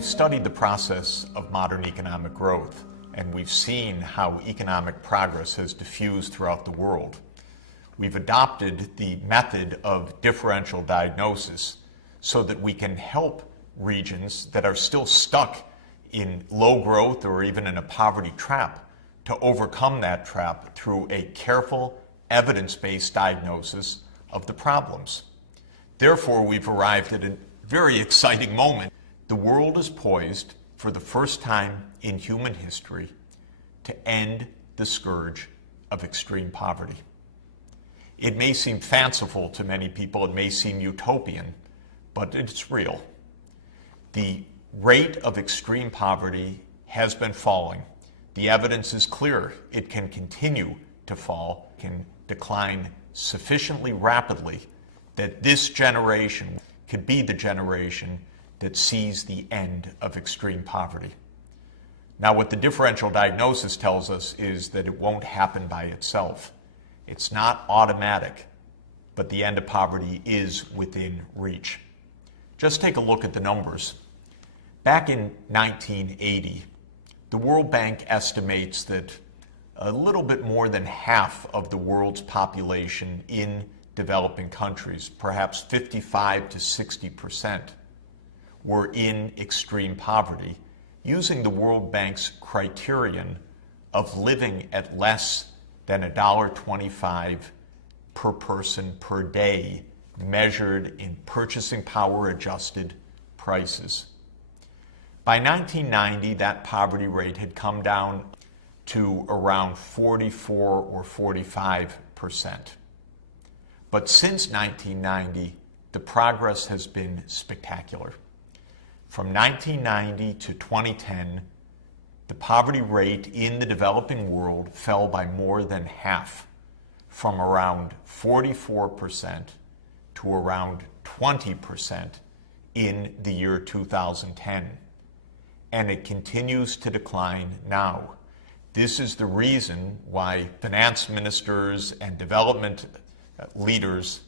We've studied the process of modern economic growth, and we've seen how economic progress has diffused throughout the world. We've adopted the method of differential diagnosis so that we can help regions that are still stuck in low growth or even in a poverty trap to overcome that trap through a careful, evidence-based diagnosis of the problems. Therefore, we've arrived at a very exciting moment. The world is poised for the first time in human history to end the scourge of extreme poverty. It may seem fanciful to many people, it may seem utopian, but it's real. The rate of extreme poverty has been falling. The evidence is clear. It can continue to fall, can decline sufficiently rapidly that this generation could be the generation that sees the end of extreme poverty. Now, what the differential diagnosis tells us is that it won't happen by itself. It's not automatic, but the end of poverty is within reach. Just take a look at the numbers. Back in 1980, the World Bank estimates that a little bit more than half of the world's population in developing countries, perhaps 55 to 60%, were in extreme poverty, using the World Bank's criterion of living at less than $1.25 per person per day, measured in purchasing power adjusted prices. By 1990, that poverty rate had come down to around 44 or 45%. But since 1990, the progress has been spectacular. From 1990 to 2010, the poverty rate in the developing world fell by more than half, from around 44% to around 20% in the year 2010. And it continues to decline now. This is the reason why finance ministers and development leaders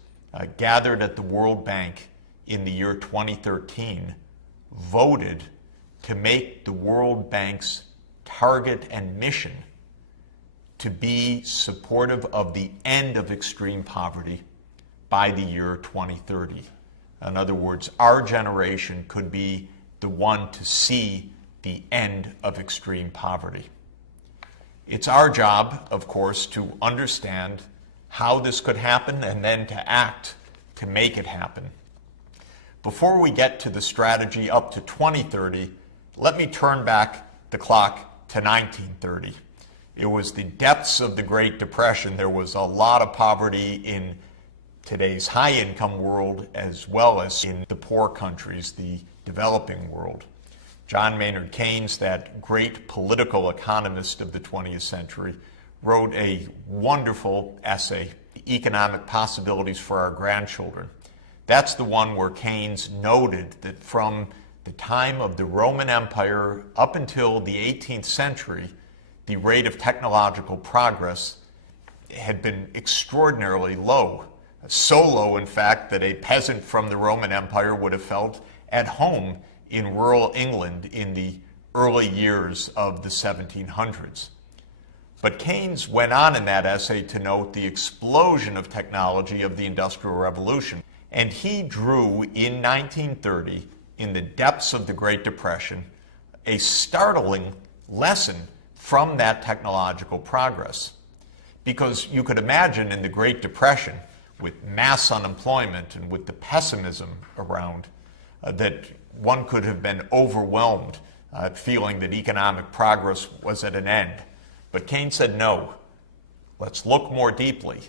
gathered at the World Bank in the year 2013 voted to make the World Bank's target and mission to be supportive of the end of extreme poverty by the year 2030. In other words, our generation could be the one to see the end of extreme poverty. It's our job, of course, to understand how this could happen and then to act to make it happen. Before we get to the strategy up to 2030, let me turn back the clock to 1930. It was the depths of the Great Depression. There was a lot of poverty in today's high-income world as well as in the poor countries, the developing world. John Maynard Keynes, that great political economist of the 20th century, wrote a wonderful essay, Economic Possibilities for Our Grandchildren. That's the one where Keynes noted that from the time of the Roman Empire up until the 18th century, the rate of technological progress had been extraordinarily low. So low, in fact, that a peasant from the Roman Empire would have felt at home in rural England in the early years of the 1700s. But Keynes went on in that essay to note the explosion of technology of the Industrial Revolution. And he drew in 1930, in the depths of the Great Depression, a startling lesson from that technological progress. Because you could imagine in the Great Depression, with mass unemployment and with the pessimism around, that one could have been overwhelmed, feeling that economic progress was at an end. But Keynes said, no, let's look more deeply.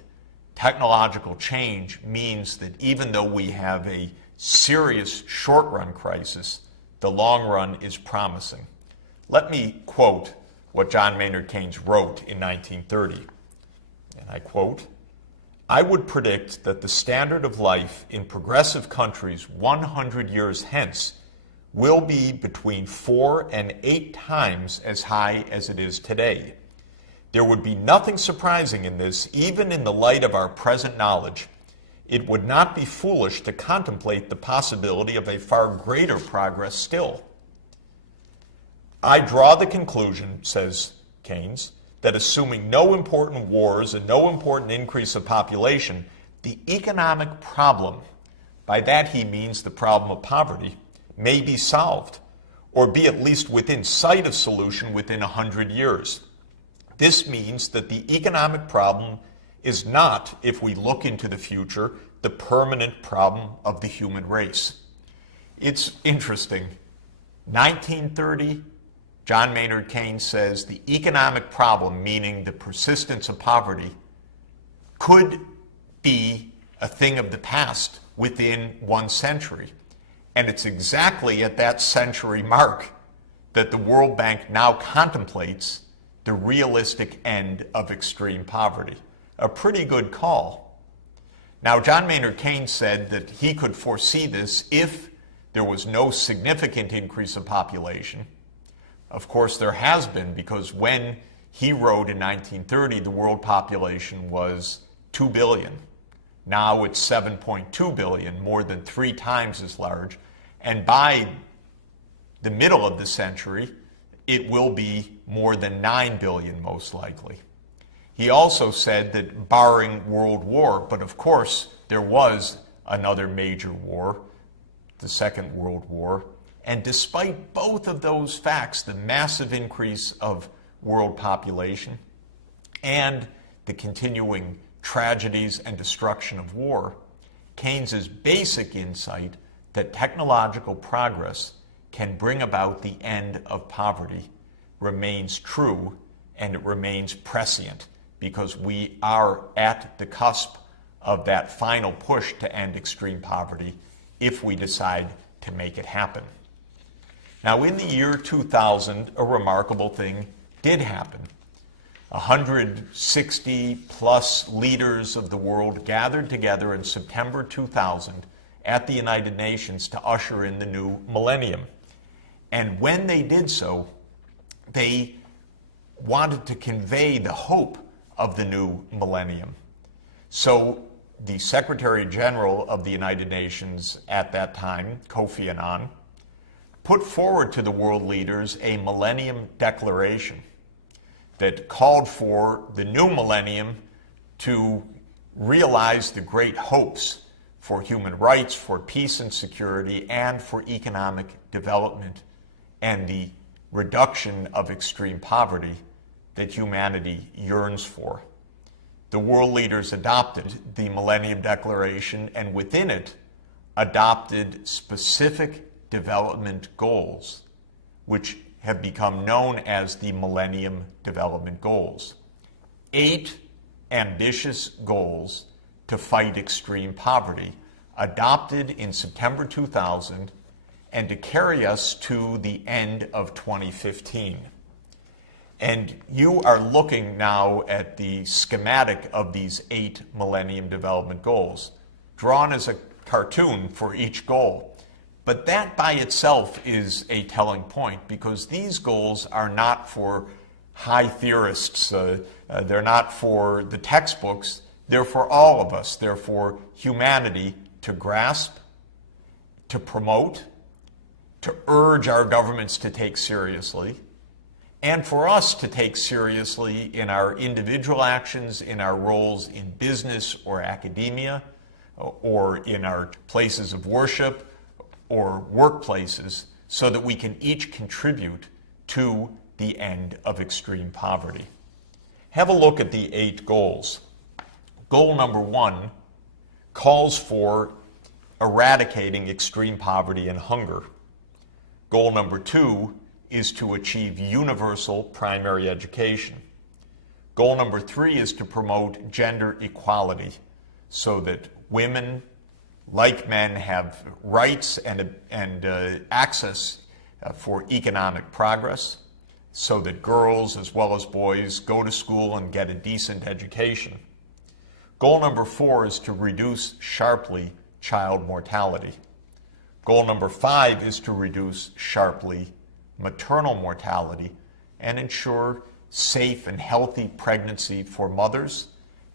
Technological change means that even though we have a serious short-run crisis, the long run is promising. Let me quote what John Maynard Keynes wrote in 1930. And I quote, "I would predict that the standard of life in progressive countries 100 years hence will be between 4 and 8 times as high as it is today. There would be nothing surprising in this, even in the light of our present knowledge. It would not be foolish to contemplate the possibility of a far greater progress still. I draw the conclusion, says Keynes, that assuming no important wars and no important increase of population, the economic problem, by that he means the problem of poverty, may be solved, or be at least within sight of solution within 100 years. This means that the economic problem is not, if we look into the future, the permanent problem of the human race. It's interesting. 1930, John Maynard Keynes says the economic problem, meaning the persistence of poverty, could be a thing of the past within 1 century. And it's exactly at that century mark that the World Bank now contemplates the realistic end of extreme poverty. A pretty good call. Now, John Maynard Keynes said that he could foresee this if there was no significant increase of population. Of course, there has been, because when he wrote in 1930, the world population was 2 billion. Now it's 7.2 billion, more than 3 times as large. And by the middle of the century, it will be more than 9 billion, most likely. He also said that barring World War, but of course there was another major war, the Second World War, and despite both of those facts, the massive increase of world population and the continuing tragedies and destruction of war, Keynes's basic insight that technological progress can bring about the end of poverty remains true, and it remains prescient, because we are at the cusp of that final push to end extreme poverty if we decide to make it happen. Now, in the year 2000, a remarkable thing did happen. 160 plus leaders of the world gathered together in September 2000 at the United Nations to usher in the new millennium. And when they did so, they wanted to convey the hope of the new millennium. So the Secretary General of the United Nations at that time, Kofi Annan, put forward to the world leaders a Millennium Declaration that called for the new millennium to realize the great hopes for human rights, for peace and security, and for economic development, and the reduction of extreme poverty that humanity yearns for. The world leaders adopted the Millennium Declaration, and within it adopted specific development goals, which have become known as the Millennium Development Goals. 8 ambitious goals to fight extreme poverty, adopted in September 2000, and to carry us to the end of 2015. And you are looking now at the schematic of these 8 Millennium Development Goals, drawn as a cartoon for each goal. But that by itself is a telling point, because these goals are not for high theorists. They're not for the textbooks. They're for all of us. They're for humanity to grasp, to promote, to urge our governments to take seriously, and for us to take seriously in our individual actions, in our roles in business or academia, or in our places of worship or workplaces, so that we can each contribute to the end of extreme poverty. Have a look at the 8 goals. Goal number 1 calls for eradicating extreme poverty and hunger. Goal number 2 is to achieve universal primary education. Goal number 3 is to promote gender equality, so that women, like men, have rights and access for economic progress, so that girls as well as boys go to school and get a decent education. Goal number 4 is to reduce sharply child mortality. Goal number 5 is to reduce sharply maternal mortality and ensure safe and healthy pregnancy for mothers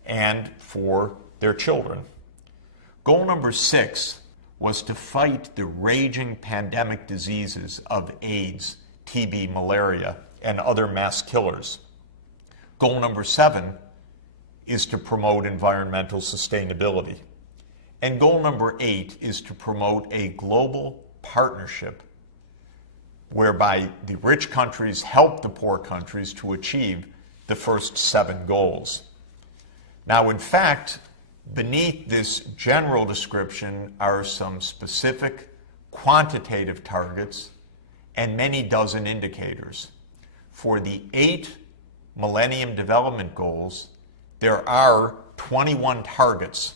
and for their children. Goal number 6 was to fight the raging pandemic diseases of AIDS, TB, malaria, and other mass killers. Goal number 7 is to promote environmental sustainability. And goal number 8 is to promote a global partnership whereby the rich countries help the poor countries to achieve the first 7 goals. Now, in fact, beneath this general description are some specific quantitative targets and many dozen indicators. For the 8 Millennium Development Goals, there are 21 targets,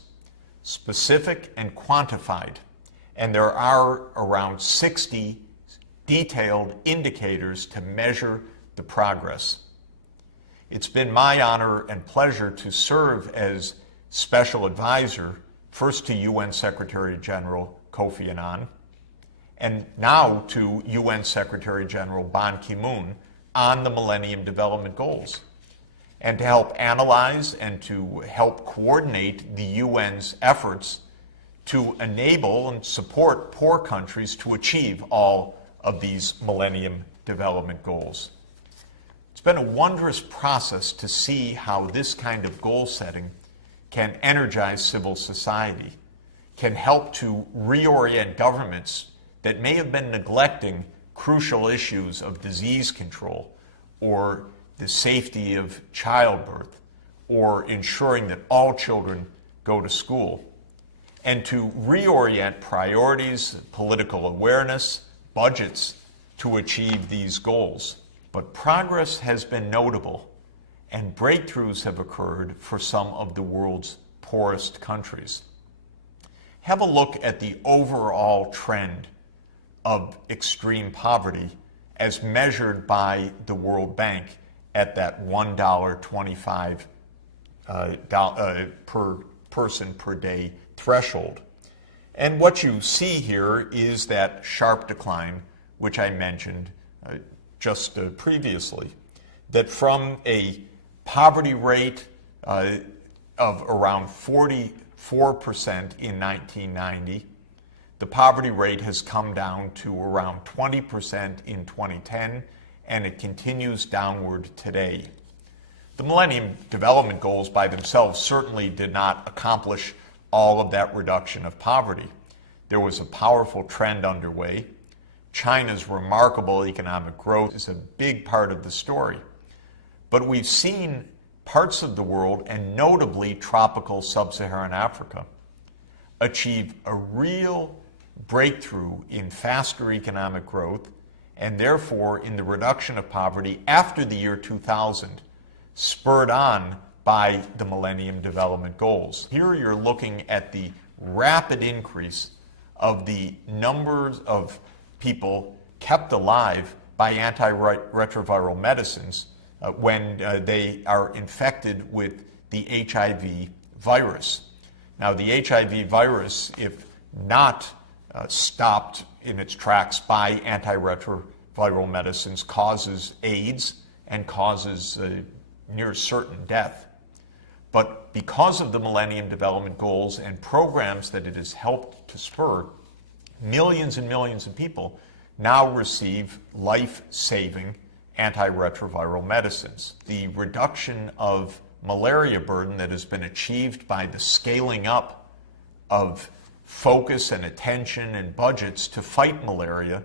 specific and quantified, and there are around 60 detailed indicators to measure the progress. It's been my honor and pleasure to serve as special advisor, first to UN Secretary General Kofi Annan, and now to UN Secretary General Ban Ki-moon on the Millennium Development Goals, and to help analyze and to help coordinate the UN's efforts to enable and support poor countries to achieve all of these Millennium Development Goals. It's been a wondrous process to see how this kind of goal setting can energize civil society, can help to reorient governments that may have been neglecting crucial issues of disease control or the safety of childbirth or ensuring that all children go to school, and to reorient priorities, political awareness, budgets to achieve these goals. But progress has been notable, and breakthroughs have occurred for some of the world's poorest countries. Have a look at the overall trend of extreme poverty as measured by the World Bank at that $1.25 per person per day threshold. And what you see here is that sharp decline, which I mentioned just previously, that from a poverty rate of around 44% in 1990, the poverty rate has come down to around 20% in 2010, and it continues downward today. The Millennium Development Goals by themselves certainly did not accomplish all of that reduction of poverty. There was a powerful trend underway. China's remarkable economic growth is a big part of the story. But we've seen parts of the world, and notably tropical sub-Saharan Africa, achieve a real breakthrough in faster economic growth and therefore in the reduction of poverty after the year 2000, spurred on by the Millennium Development Goals. Here you're looking at the rapid increase of the numbers of people kept alive by antiretroviral medicines when they are infected with the HIV virus. Now, the HIV virus, if not stopped in its tracks by antiretroviral medicines, causes AIDS and causes near certain death. But because of the Millennium Development Goals and programs that it has helped to spur, millions and millions of people now receive life-saving antiretroviral medicines. The reduction of malaria burden that has been achieved by the scaling up of focus and attention and budgets to fight malaria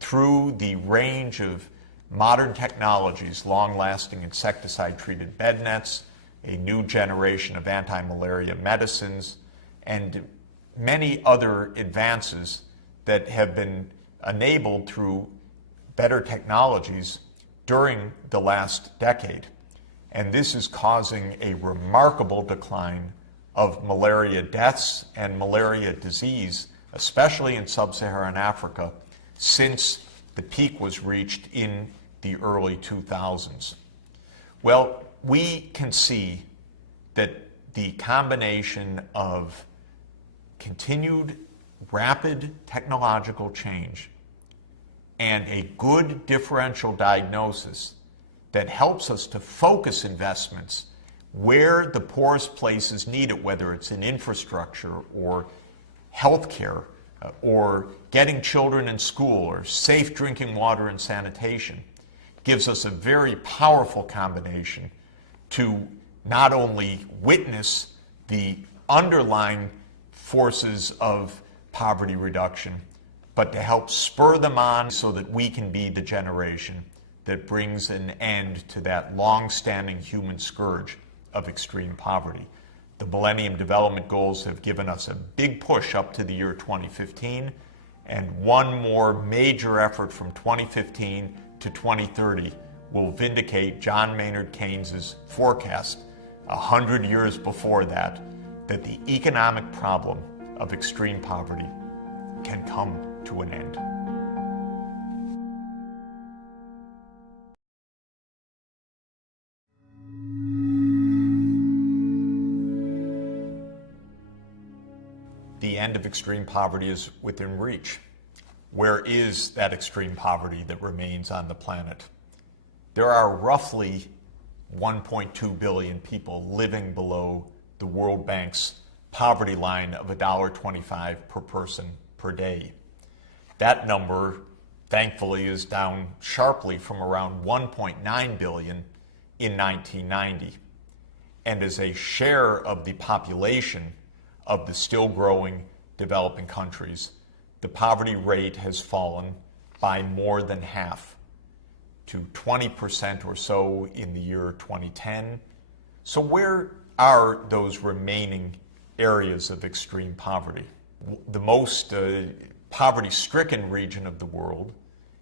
through the range of modern technologies, long-lasting insecticide-treated bed nets, a new generation of anti-malaria medicines, and many other advances that have been enabled through better technologies during the last decade. And this is causing a remarkable decline of malaria deaths and malaria disease, especially in sub-Saharan Africa, since the peak was reached in the early 2000s. Well, we can see that the combination of continued rapid technological change and a good differential diagnosis that helps us to focus investments where the poorest places need it, whether it's in infrastructure or healthcare, or getting children in school, or safe drinking water and sanitation, gives us a very powerful combination to not only witness the underlying forces of poverty reduction, but to help spur them on so that we can be the generation that brings an end to that long-standing human scourge of extreme poverty. The Millennium Development Goals have given us a big push up to the year 2015, and one more major effort from 2015 to 2030 will vindicate John Maynard Keynes's forecast 100 years before that the economic problem of extreme poverty can come to an end. The end of extreme poverty is within reach. Where is that extreme poverty that remains on the planet? There are roughly 1.2 billion people living below the World Bank's poverty line of $1.25 per person per day. That number, thankfully, is down sharply from around 1.9 billion in 1990. And as a share of the population of the still growing developing countries, the poverty rate has fallen by more than half, to 20% or so in the year 2010. So where are those remaining areas of extreme poverty? The most poverty-stricken region of the world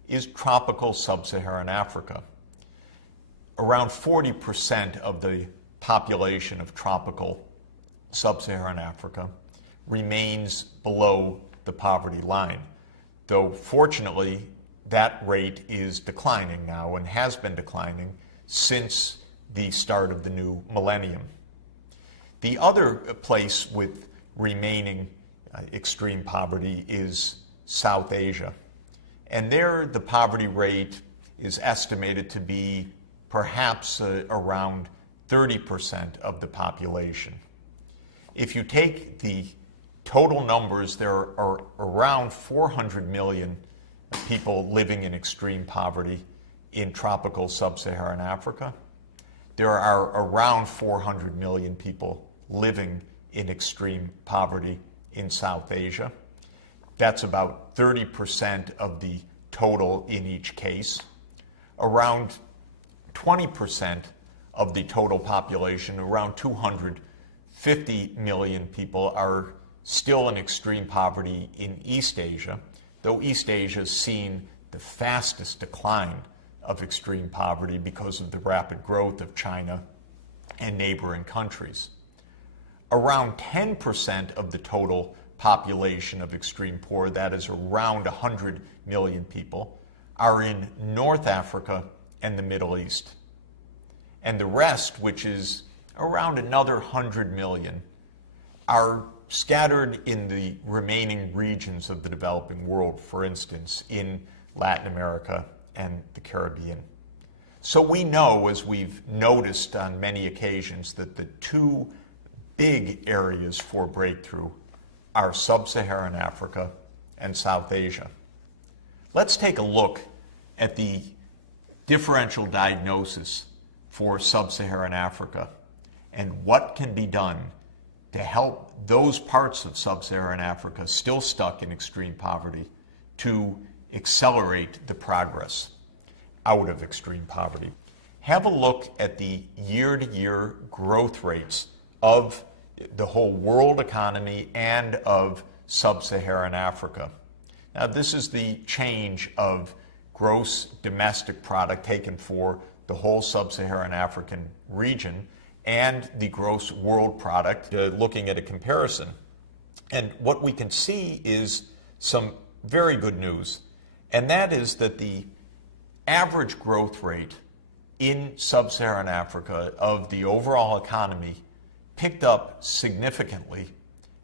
is tropical sub-Saharan Africa. Around 40% of the population of tropical sub-Saharan Africa remains below the poverty line, though fortunately that rate is declining now and has been declining since the start of the new millennium. The other place with remaining extreme poverty is South Asia. And there the poverty rate is estimated to be perhaps around 30% of the population. If you take the total numbers, there are around 400 million people living in extreme poverty in tropical sub-Saharan Africa. There are around 400 million people living in extreme poverty in South Asia. That's about 30% of the total in each case. Around 20% of the total population, around 250 million people, are still in extreme poverty in East Asia, though East Asia has seen the fastest decline of extreme poverty because of the rapid growth of China and neighboring countries. Around 10% of the total population of extreme poor, that is around 100 million people, are in North Africa and the Middle East. And the rest, which is around another 100 million, are scattered in the remaining regions of the developing world, for instance, in Latin America and the Caribbean. So we know, as we've noticed on many occasions, that the two big areas for breakthrough are sub-Saharan Africa and South Asia. Let's take a look at the differential diagnosis for sub-Saharan Africa and what can be done to help those parts of sub-Saharan Africa still stuck in extreme poverty to accelerate the progress out of extreme poverty. Have a look at the year-to-year growth rates of the whole world economy and of sub-Saharan Africa. Now, this is the change of gross domestic product taken for the whole sub-Saharan African region and the gross world product, looking at a comparison. And what we can see is some very good news, and that is that the average growth rate in sub-Saharan Africa of the overall economy picked up significantly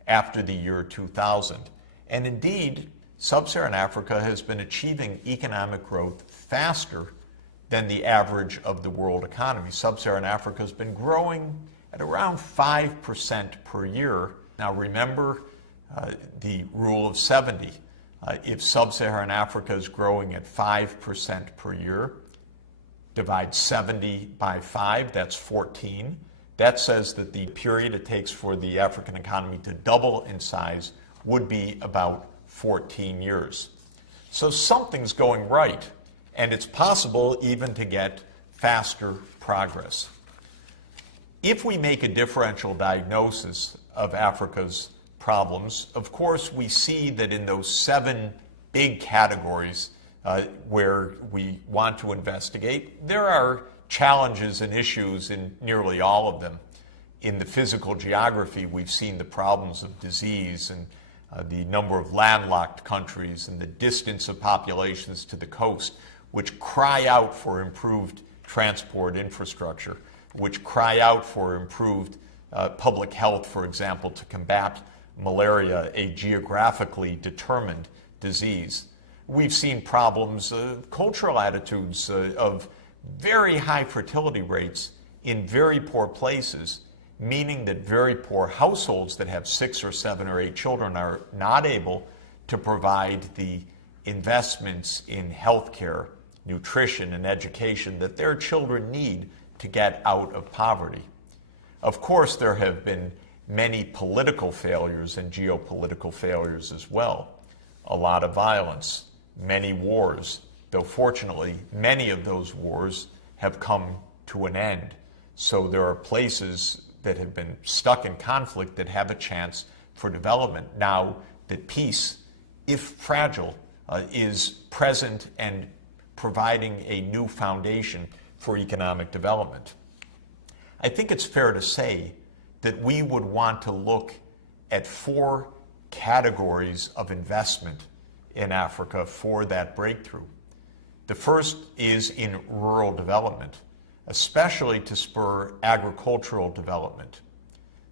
after the year 2000. And indeed, sub-Saharan Africa has been achieving economic growth faster than the average of the world economy. Sub-Saharan Africa has been growing at around 5% per year. Now remember, the rule of 70. If sub-Saharan Africa is growing at 5% per year, divide 70 by 5, that's 14. That says that the period it takes for the African economy to double in size would be about 14 years. So something's going right, and it's possible even to get faster progress. If we make a differential diagnosis of Africa's problems, of course we see that in those 7 big categories where we want to investigate, there are challenges and issues in nearly all of them. In the physical geography, we've seen the problems of disease and the number of landlocked countries and the distance of populations to the coast, which cry out for improved transport infrastructure, which cry out for improved public health, for example, to combat malaria, a geographically determined disease. We've seen problems, cultural attitudes of very high fertility rates in very poor places, meaning that very poor households that have 6 or 7 or 8 children are not able to provide the investments in healthcare, nutrition, and education that their children need to get out of poverty. Of course, there have been many political failures and geopolitical failures as well. A lot of violence, many wars, though fortunately many of those wars have come to an end. So there are places that have been stuck in conflict that have a chance for development now that peace, if fragile, is present and providing a new foundation for economic development. I think it's fair to say that we would want to look at 4 categories of investment in Africa for that breakthrough. The first is in rural development, especially to spur agricultural development.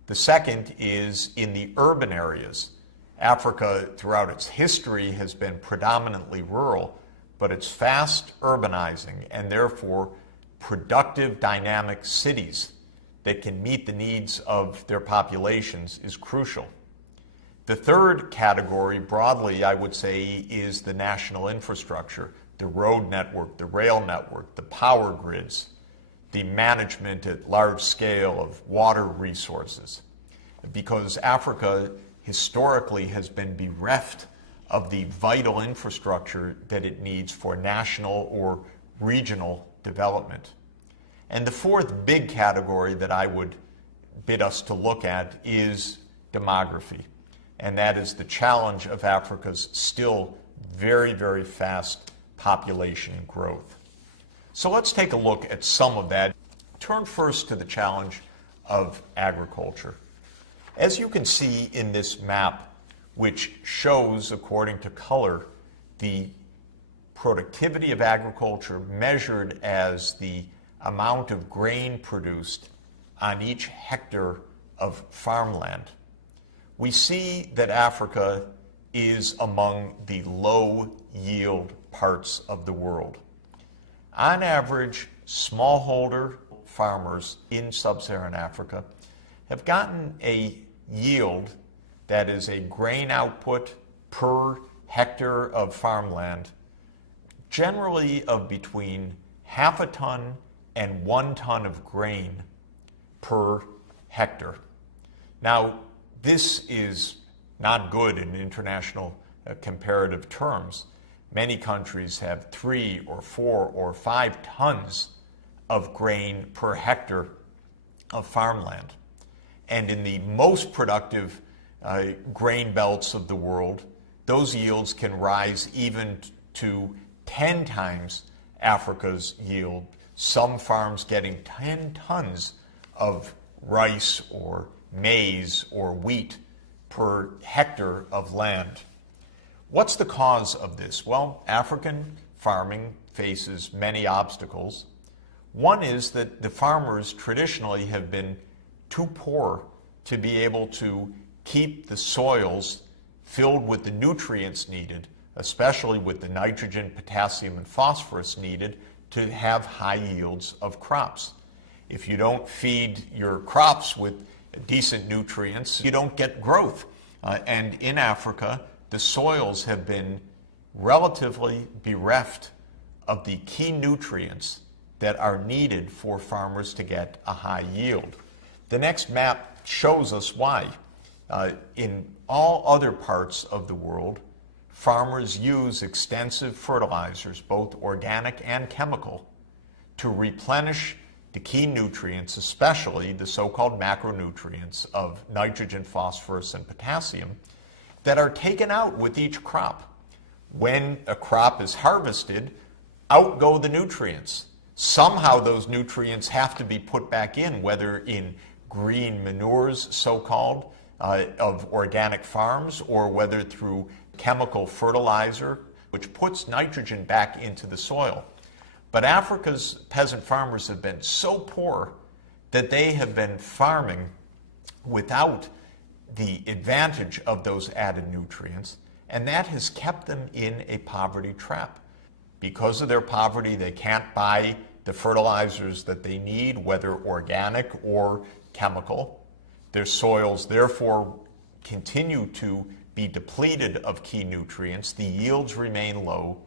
The second is in the urban areas. Africa, throughout its history, has been predominantly rural, but it's fast urbanizing, and therefore productive, dynamic cities that can meet the needs of their populations is crucial. The third category, broadly, I would say, is the national infrastructure, the road network, the rail network, the power grids, the management at large scale of water resources. Because Africa historically has been bereft of the vital infrastructure that it needs for national or regional development. And the fourth big category that I would bid us to look at is demography. And that is the challenge of Africa's still very, very fast population growth. So let's take a look at some of that. Turn first to the challenge of agriculture. As you can see in this map, which shows, according to color, the productivity of agriculture measured as the amount of grain produced on each hectare of farmland, we see that Africa is among the low-yield parts of the world. On average, smallholder farmers in sub-Saharan Africa have gotten a yield, that is a grain output per hectare of farmland, generally of between half a ton and 1 ton of grain per hectare. Now, this is not good in international comparative terms. Many countries have 3 or 4 or 5 tons of grain per hectare of farmland. And in the most productive grain belts of the world, those yields can rise even to 10 times Africa's yield. Some farms getting 10 tons of rice or maize or wheat per hectare of land. What's the cause of this? Well, African farming faces many obstacles. One is that the farmers traditionally have been too poor to be able to keep the soils filled with the nutrients needed, especially with the nitrogen, potassium, and phosphorus needed to have high yields of crops. If you don't feed your crops with decent nutrients, you don't get growth. And in Africa, the soils have been relatively bereft of the key nutrients that are needed for farmers to get a high yield. The next map shows us why. In all other parts of the world, farmers use extensive fertilizers, both organic and chemical, to replenish the key nutrients, especially the so-called macronutrients of nitrogen, phosphorus, and potassium, that are taken out with each crop. When a crop is harvested, out go the nutrients. Somehow those nutrients have to be put back in, whether in green manures, so-called, of organic farms, or whether through chemical fertilizer, which puts nitrogen back into the soil. But Africa's peasant farmers have been so poor that they have been farming without the advantage of those added nutrients, and that has kept them in a poverty trap. Because of their poverty, they can't buy the fertilizers that they need, whether organic or chemical. Their soils, therefore, continue to be depleted of key nutrients. The yields remain low,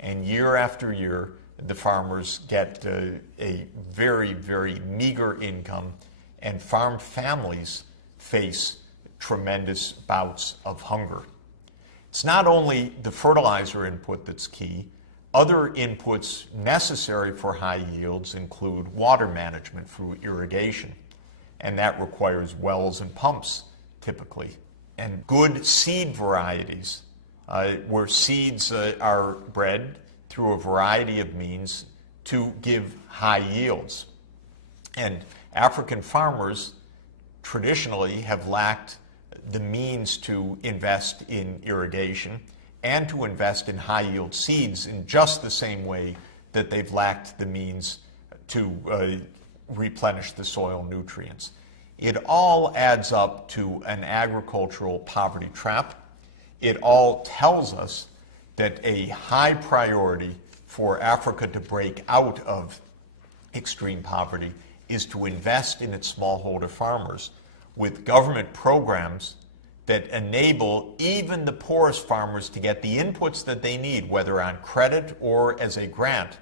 and year after year, the farmers get a very, very meager income, and farm families face tremendous bouts of hunger. It's not only the fertilizer input that's key. Other inputs necessary for high yields include water management through irrigation, and that requires wells and pumps typically, and good seed varieties, where seeds are bred through a variety of means to give high yields. And African farmers traditionally have lacked the means to invest in irrigation and to invest in high-yield seeds in just the same way that they've lacked the means to replenish the soil nutrients. It all adds up to an agricultural poverty trap. It all tells us that a high priority for Africa to break out of extreme poverty is to invest in its smallholder farmers with government programs that enable even the poorest farmers to get the inputs that they need, whether on credit or as a grant,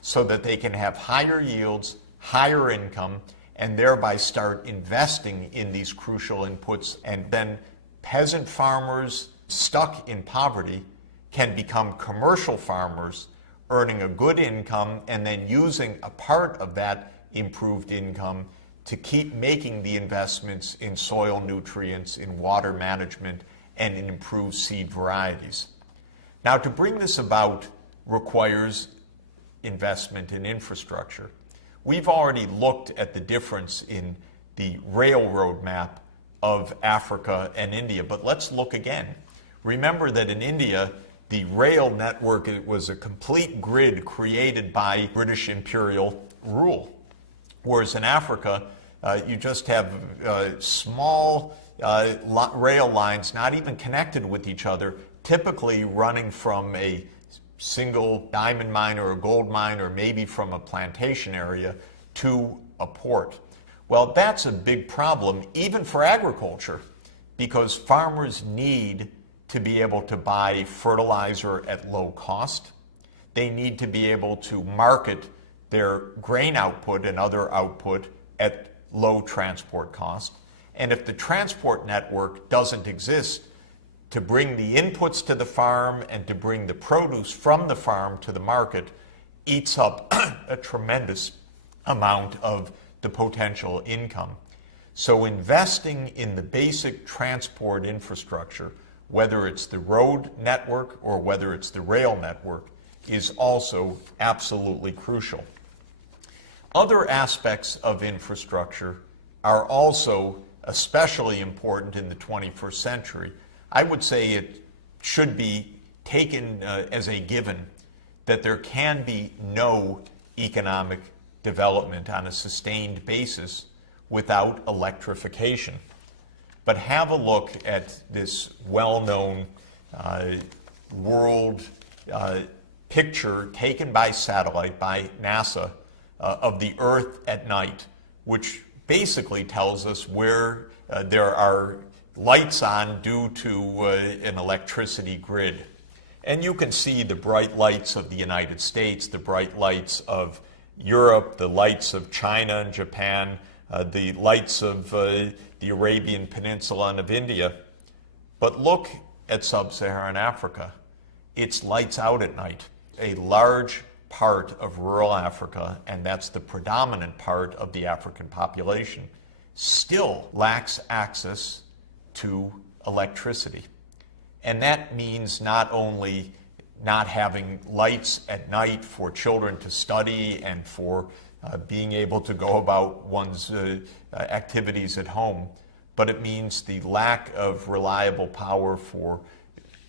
so that they can have higher yields, higher income, and thereby start investing in these crucial inputs. And then peasant farmers stuck in poverty can become commercial farmers, earning a good income and then using a part of that improved income to keep making the investments in soil nutrients, in water management, and in improved seed varieties. Now, to bring this about requires investment in infrastructure. We've already looked at the difference in the railroad map of Africa and India, but let's look again. Remember that in India, the rail network was a complete grid created by British imperial rule, whereas in Africa, you just have small rail lines, not even connected with each other, typically running from a single diamond mine or a gold mine or maybe from a plantation area to a port. Well, that's a big problem even for agriculture, because farmers need to be able to buy fertilizer at low cost. They need to be able to market their grain output and other output at low transport cost. And if the transport network doesn't exist to bring the inputs to the farm and to bring the produce from the farm to the market, eats up a tremendous amount of the potential income. So investing in the basic transport infrastructure, whether it's the road network or whether it's the rail network, is also absolutely crucial. Other aspects of infrastructure are also especially important in the 21st century. I would say it should be taken as a given that there can be no economic development on a sustained basis without electrification. But have a look at this well-known world picture taken by satellite by NASA of the Earth at night, which basically tells us where there are lights on due to an electricity grid. And you can see the bright lights of the United States, the bright lights of Europe, the lights of China and Japan, the lights of the Arabian Peninsula and of India. But look at sub-Saharan Africa. It's lights out at night. A large part of rural Africa, and that's the predominant part of the African population, still lacks access to electricity. And that means not only not having lights at night for children to study and for being able to go about one's activities at home, but it means the lack of reliable power for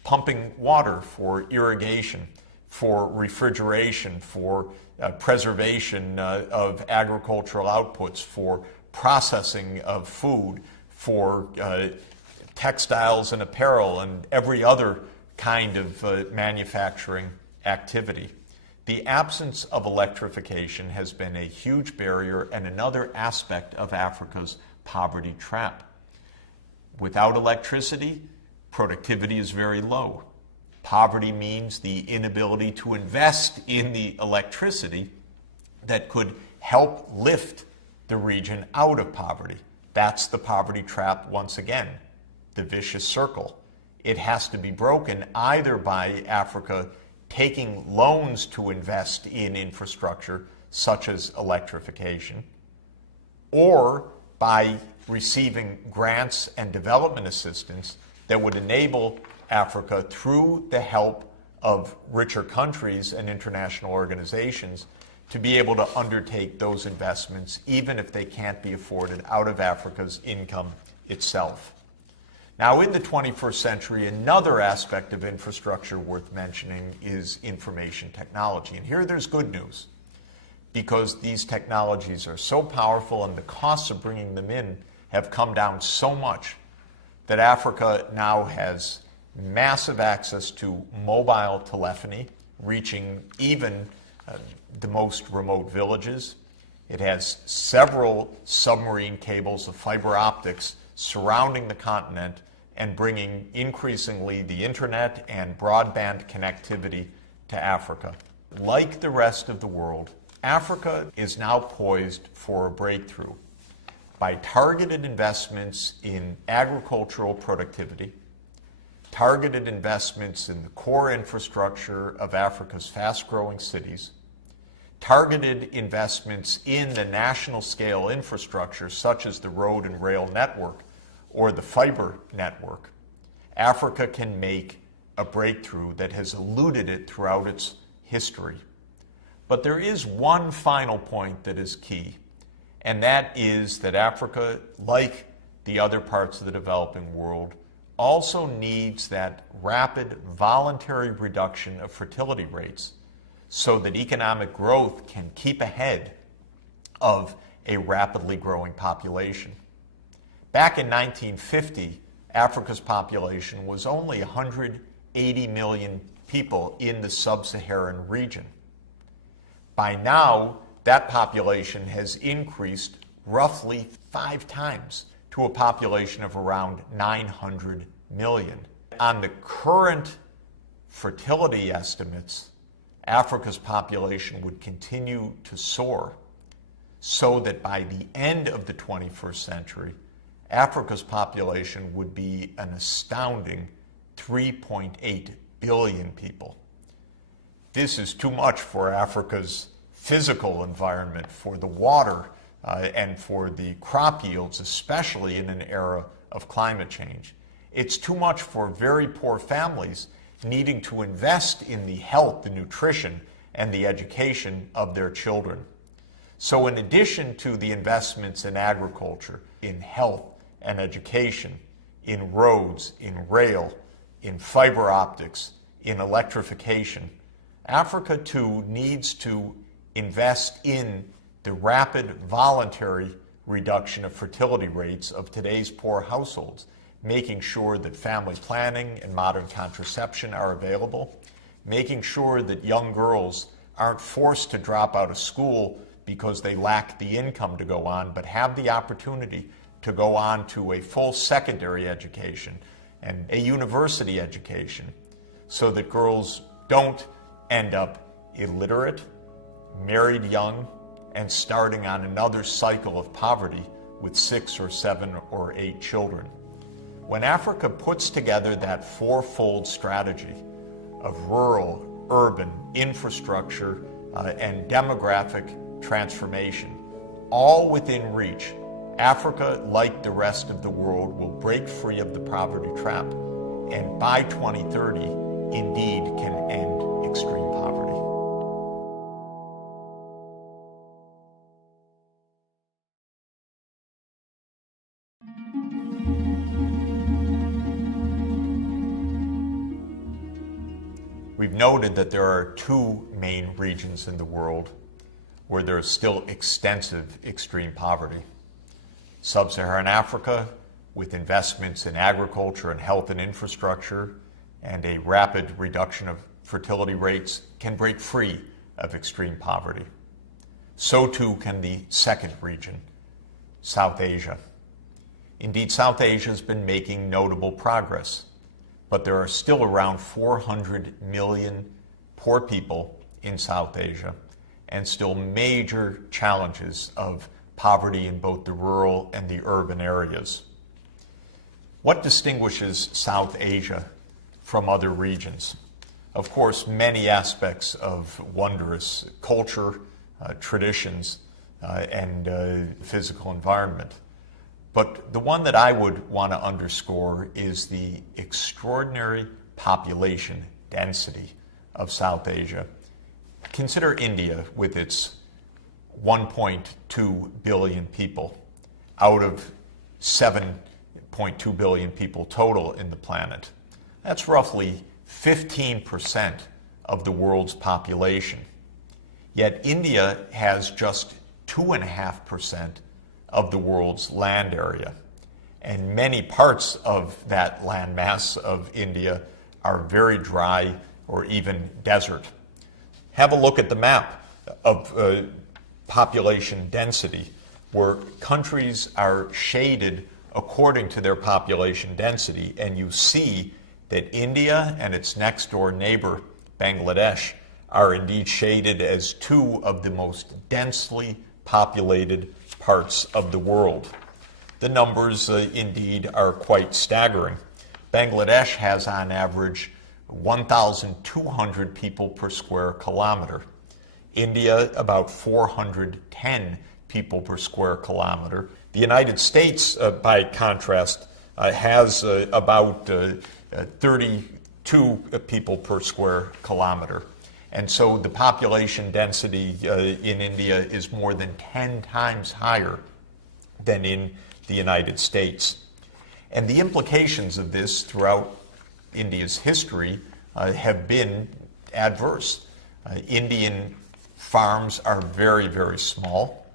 pumping water, for irrigation, for refrigeration, for preservation of agricultural outputs, for processing of food, for textiles and apparel, and every other kind of manufacturing activity. The absence of electrification has been a huge barrier and another aspect of Africa's poverty trap. Without electricity, productivity is very low. Poverty means the inability to invest in the electricity that could help lift the region out of poverty. That's the poverty trap once again, the vicious circle. It has to be broken either by Africa taking loans to invest in infrastructure such as electrification, or by receiving grants and development assistance that would enable Africa, through the help of richer countries and international organizations, to be able to undertake those investments even if they can't be afforded out of Africa's income itself. Now, in the 21st century, another aspect of infrastructure worth mentioning is information technology. And here there's good news, because these technologies are so powerful and the costs of bringing them in have come down so much that Africa now has massive access to mobile telephony, reaching even the most remote villages. It has several submarine cables of fiber optics surrounding the continent and bringing increasingly the internet and broadband connectivity to Africa. Like the rest of the world, Africa is now poised for a breakthrough by targeted investments in agricultural productivity, targeted investments in the core infrastructure of Africa's fast-growing cities, targeted investments in the national scale infrastructure such as the road and rail network or the fiber network. Africa can make a breakthrough that has eluded it throughout its history. But there is one final point that is key, and that is that Africa, like the other parts of the developing world, also needs that rapid voluntary reduction of fertility rates so that economic growth can keep ahead of a rapidly growing population. Back in 1950, Africa's population was only 180 million people in the sub-Saharan region. By now, that population has increased roughly 5 times to a population of around 900 million. On the current fertility estimates, Africa's population would continue to soar, so that by the end of the 21st century, Africa's population would be an astounding 3.8 billion people. This is too much for Africa's physical environment, for the water, and for the crop yields, especially in an era of climate change. It's too much for very poor families needing to invest in the health, the nutrition, and the education of their children. So in addition to the investments in agriculture, in health and education, in roads, in rail, in fiber optics, in electrification, Africa too needs to invest in the rapid voluntary reduction of fertility rates of today's poor households, making sure that family planning and modern contraception are available, making sure that young girls aren't forced to drop out of school because they lack the income to go on, but have the opportunity to go on to a full secondary education and a university education so that girls don't end up illiterate, married young, and starting on another cycle of poverty with 6 or 7 or 8 children. When Africa puts together that fourfold strategy of rural, urban, infrastructure, and demographic transformation, all within reach, Africa, like the rest of the world, will break free of the poverty trap, and by 2030, indeed can end extreme poverty. We've noted that there are 2 main regions in the world where there is still extensive extreme poverty. Sub-Saharan Africa, with investments in agriculture and health and infrastructure and a rapid reduction of fertility rates, can break free of extreme poverty. So too can the second region, South Asia. Indeed, South Asia has been making notable progress, but there are still around 400 million poor people in South Asia, and still major challenges of poverty in both the rural and the urban areas. What distinguishes South Asia from other regions? Of course, many aspects of wondrous culture, traditions, and physical environment. But the one that I would want to underscore is the extraordinary population density of South Asia. Consider India with its 1.2 billion people out of 7.2 billion people total in the planet. That's roughly 15% of the world's population. Yet India has just 2.5% of the world's land area. And many parts of that landmass of India are very dry or even desert. Have a look at the map of population density, where countries are shaded according to their population density, and you see that India and its next door neighbor, Bangladesh, are indeed shaded as 2 of the most densely populated parts of the world. The numbers indeed are quite staggering. Bangladesh has on average 1,200 people per square kilometer. India, about 410 people per square kilometer. The United States, by contrast, has about 32 people per square kilometer. And so the population density in India is more than 10 times higher than in the United States. And the implications of this throughout India's history have been adverse. Indian farms are very, very small.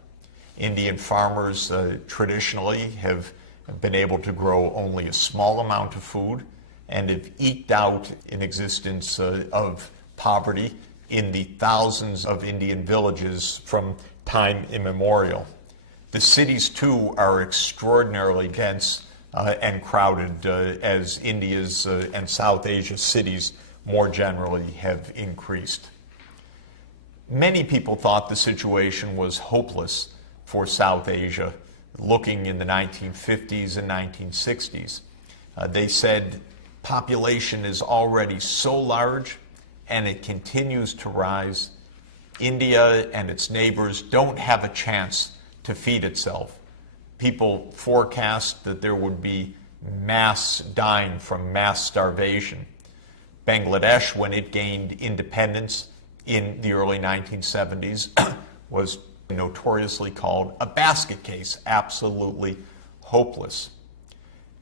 Indian farmers traditionally have been able to grow only a small amount of food and have eked out an existence of poverty in the thousands of Indian villages from time immemorial. The cities, too, are extraordinarily dense and crowded as India's and South Asia's cities more generally have increased. Many people thought the situation was hopeless for South Asia, looking in the 1950s and 1960s. They said population is already so large and it continues to rise. India and its neighbors don't have a chance to feed itself. People forecast that there would be mass dying from mass starvation. Bangladesh, when it gained independence in the early 1970s, was notoriously called a basket case, absolutely hopeless.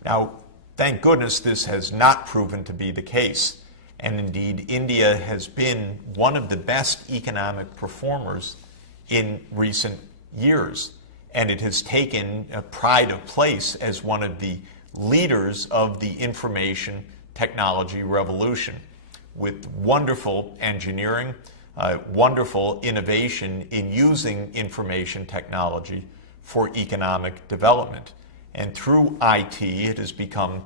Now, thank goodness this has not proven to be the case. And indeed, India has been one of the best economic performers in recent years. And it has taken a pride of place as one of the leaders of the information technology revolution, with wonderful engineering, wonderful innovation in using information technology for economic development. And through IT, it has become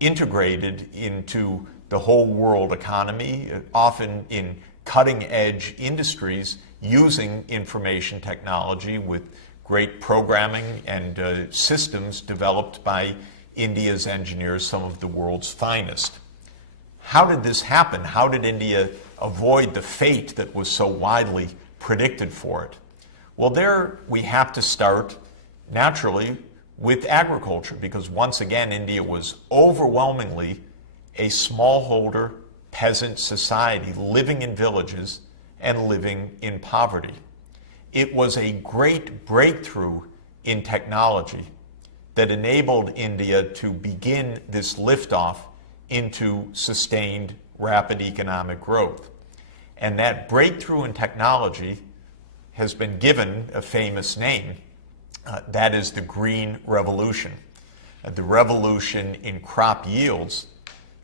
integrated into the whole world economy, often in cutting-edge industries using information technology with great programming and systems developed by India's engineers, some of the world's finest. How did this happen? How did India avoid the fate that was so widely predicted for it? Well, there we have to start, naturally, with agriculture, because once again, India was overwhelmingly a smallholder peasant society living in villages and living in poverty. It was a great breakthrough in technology that enabled India to begin this liftoff into sustained, rapid economic growth. And that breakthrough in technology has been given a famous name. That is the Green Revolution. The revolution in crop yields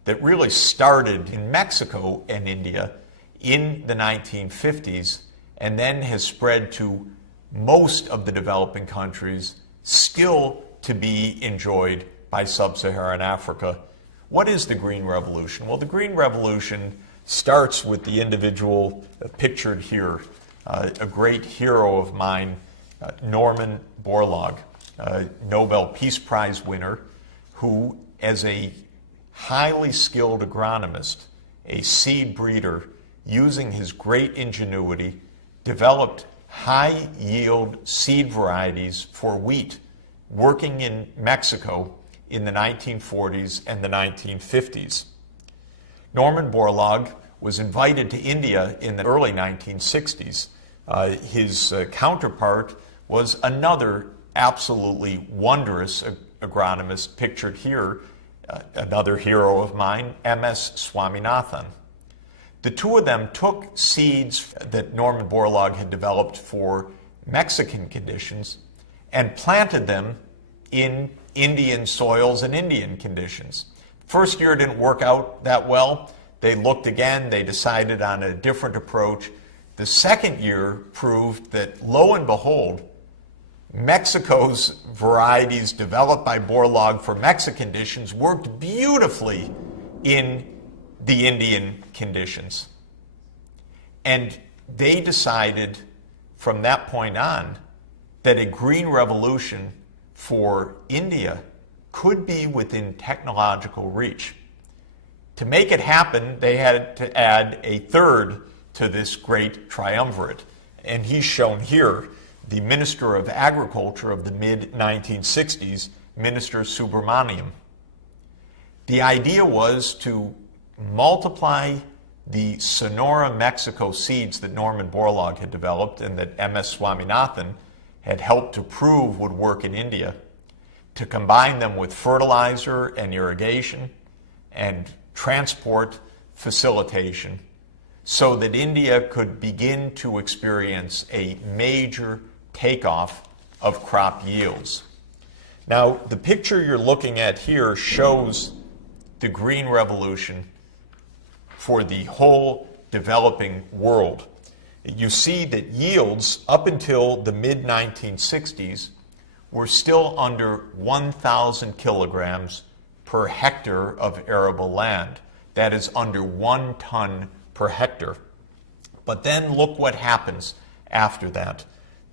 that really started in Mexico and India in the 1950s and then has spread to most of the developing countries, still to be enjoyed by sub-Saharan Africa. What is the Green Revolution? Well, the Green Revolution starts with the individual pictured here, a great hero of mine, Norman Borlaug, Nobel Peace Prize winner, who, as a highly skilled agronomist, a seed breeder, using his great ingenuity, developed high-yield seed varieties for wheat, working in Mexico in the 1940s and the 1950s. Norman Borlaug was invited to India in the early 1960s. His counterpart was another absolutely wondrous agronomist pictured here, another hero of mine, M.S. Swaminathan. The two of them took seeds that Norman Borlaug had developed for Mexican conditions and planted them in Indian soils and Indian conditions. First year didn't work out that well. They looked again, they decided on a different approach. The second year proved that, lo and behold, Mexico's varieties developed by Borlaug for Mexican conditions worked beautifully in the Indian conditions. And they decided from that point on that a green revolution for India could be within technological reach. To make it happen, they had to add a third to this great triumvirate. And he's shown here, the Minister of Agriculture of the mid-1960s, Minister Subramaniam. The idea was to multiply the Sonora, Mexico seeds that Norman Borlaug had developed and that M.S. Swaminathan had helped to prove would work in India, to combine them with fertilizer and irrigation and transport facilitation so that India could begin to experience a major takeoff of crop yields. Now, the picture you're looking at here shows the Green Revolution for the whole developing world. You see that yields up until the mid-1960s were still under 1,000 kilograms per hectare of arable land. That is under 1 ton per hectare. But then look what happens after that.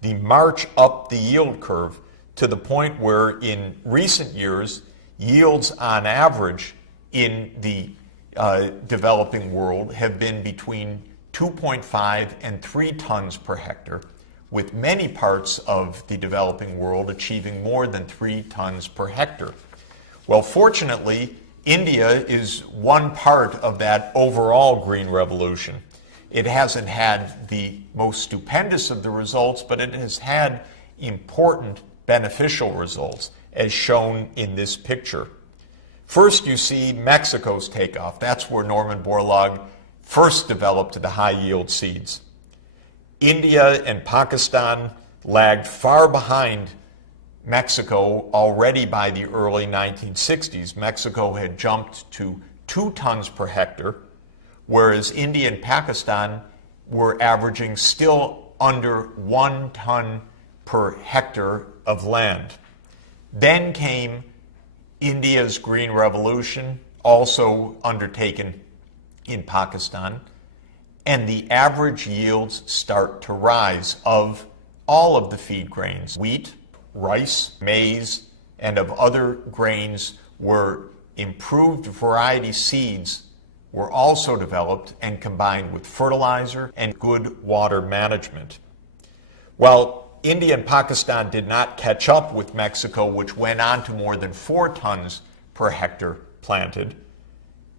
The march up the yield curve to the point where in recent years, yields on average in the developing world have been between 2.5 and 3 tons per hectare, with many parts of the developing world achieving more than 3 tons per hectare. Well, fortunately, India is one part of that overall green revolution. It hasn't had the most stupendous of the results, but it has had important beneficial results, as shown in this picture. First, you see Mexico's takeoff. That's where Norman Borlaug first developed the high-yield seeds. India and Pakistan lagged far behind Mexico already by the early 1960s. Mexico had jumped to 2 tons per hectare, whereas India and Pakistan were averaging still under 1 ton per hectare of land. Then came India's Green Revolution, also undertaken in Pakistan, and the average yields start to rise of all of the feed grains. Wheat, rice, maize, and of other grains were improved variety seeds were also developed and combined with fertilizer and good water management. While India and Pakistan did not catch up with Mexico, which went on to more than 4 tons per hectare planted,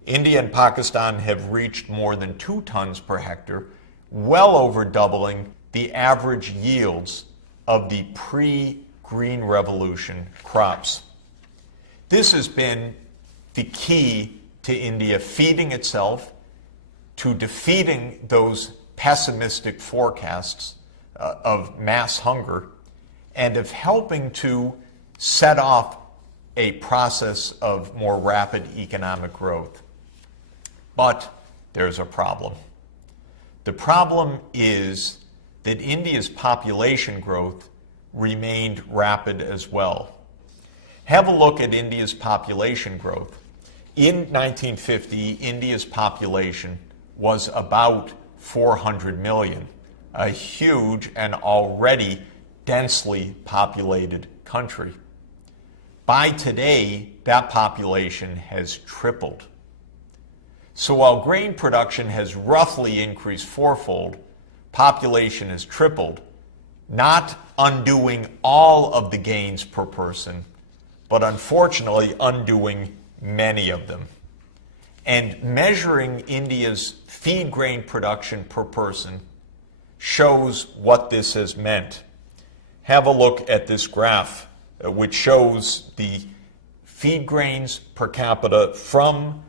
India and Pakistan have reached more than 2 tons per hectare, well over doubling the average yields of the pre-Green Revolution crops. This has been the key to India feeding itself, to defeating those pessimistic forecasts of mass hunger, and of helping to set off a process of more rapid economic growth. But there's a problem. The problem is that India's population growth remained rapid as well. Have a look at India's population growth. In 1950, India's population was about 400 million, a huge and already densely populated country. By today, that population has tripled. So while grain production has roughly increased 4-fold, population has tripled, not undoing all of the gains per person, but unfortunately undoing many of them. And measuring India's feed grain production per person shows what this has meant. Have a look at this graph, which shows the feed grains per capita from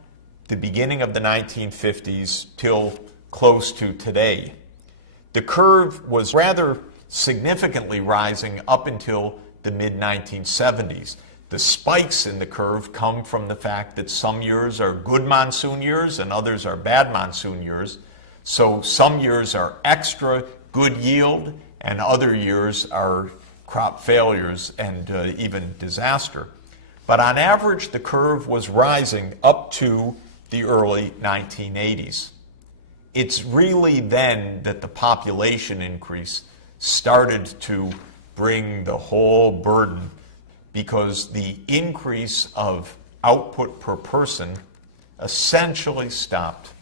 the beginning of the 1950s till close to today. The curve was rather significantly rising up until the mid-1970s. The spikes in the curve come from the fact that some years are good monsoon years and others are bad monsoon years. So some years are extra good yield and other years are crop failures and even disaster. But on average, the curve was rising up to the early 1980s. It's really then that the population increase started to bring the whole burden, because the increase of output per person essentially stopped.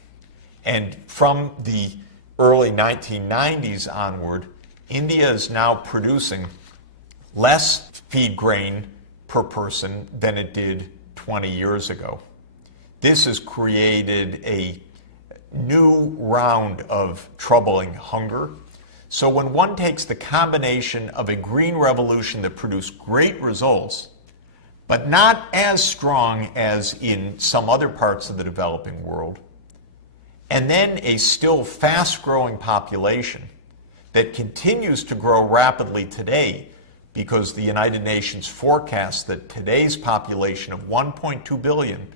And from the early 1990s onward, India is now producing less feed grain per person than it did 20 years ago. This has created a new round of troubling hunger. So when one takes the combination of a green revolution that produced great results, but not as strong as in some other parts of the developing world, and then a still fast-growing population that continues to grow rapidly today, because the United Nations forecasts that today's population of 1.2 billion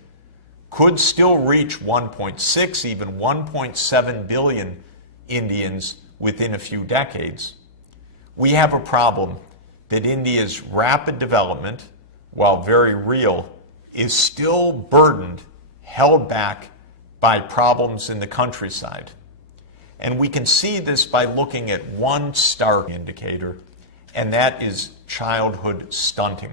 could still reach 1.6, even 1.7 billion Indians within a few decades. We have a problem that India's rapid development, while very real, is still burdened, held back by problems in the countryside. And we can see this by looking at one stark indicator, and that is childhood stunting.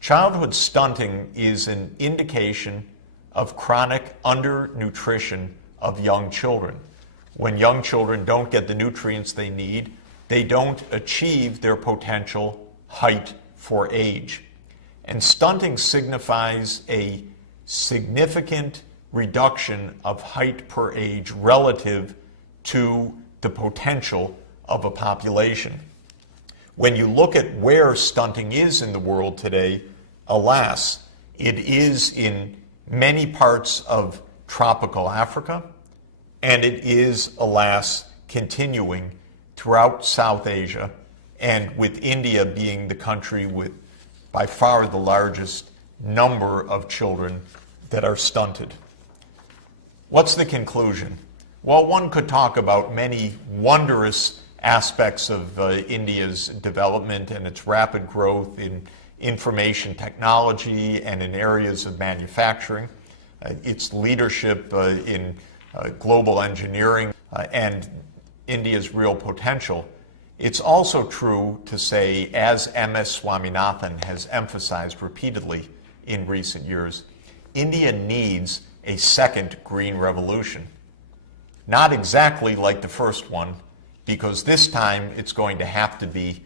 Childhood stunting is an indication of chronic undernutrition of young children. When young children don't get the nutrients they need, they don't achieve their potential height for age. And stunting signifies a significant reduction of height per age relative to the potential of a population. When you look at where stunting is in the world today, alas, it is in many parts of tropical Africa, and it is, alas, continuing throughout South Asia, and with India being the country with by far the largest number of children that are stunted. What's the conclusion? Well, one could talk about many wondrous aspects of India's development and its rapid growth in information technology and in areas of manufacturing, its leadership in global engineering, and India's real potential. It's also true to say, as M.S. Swaminathan has emphasized repeatedly in recent years, India needs a second green revolution. Not exactly like the first one, because this time it's going to have to be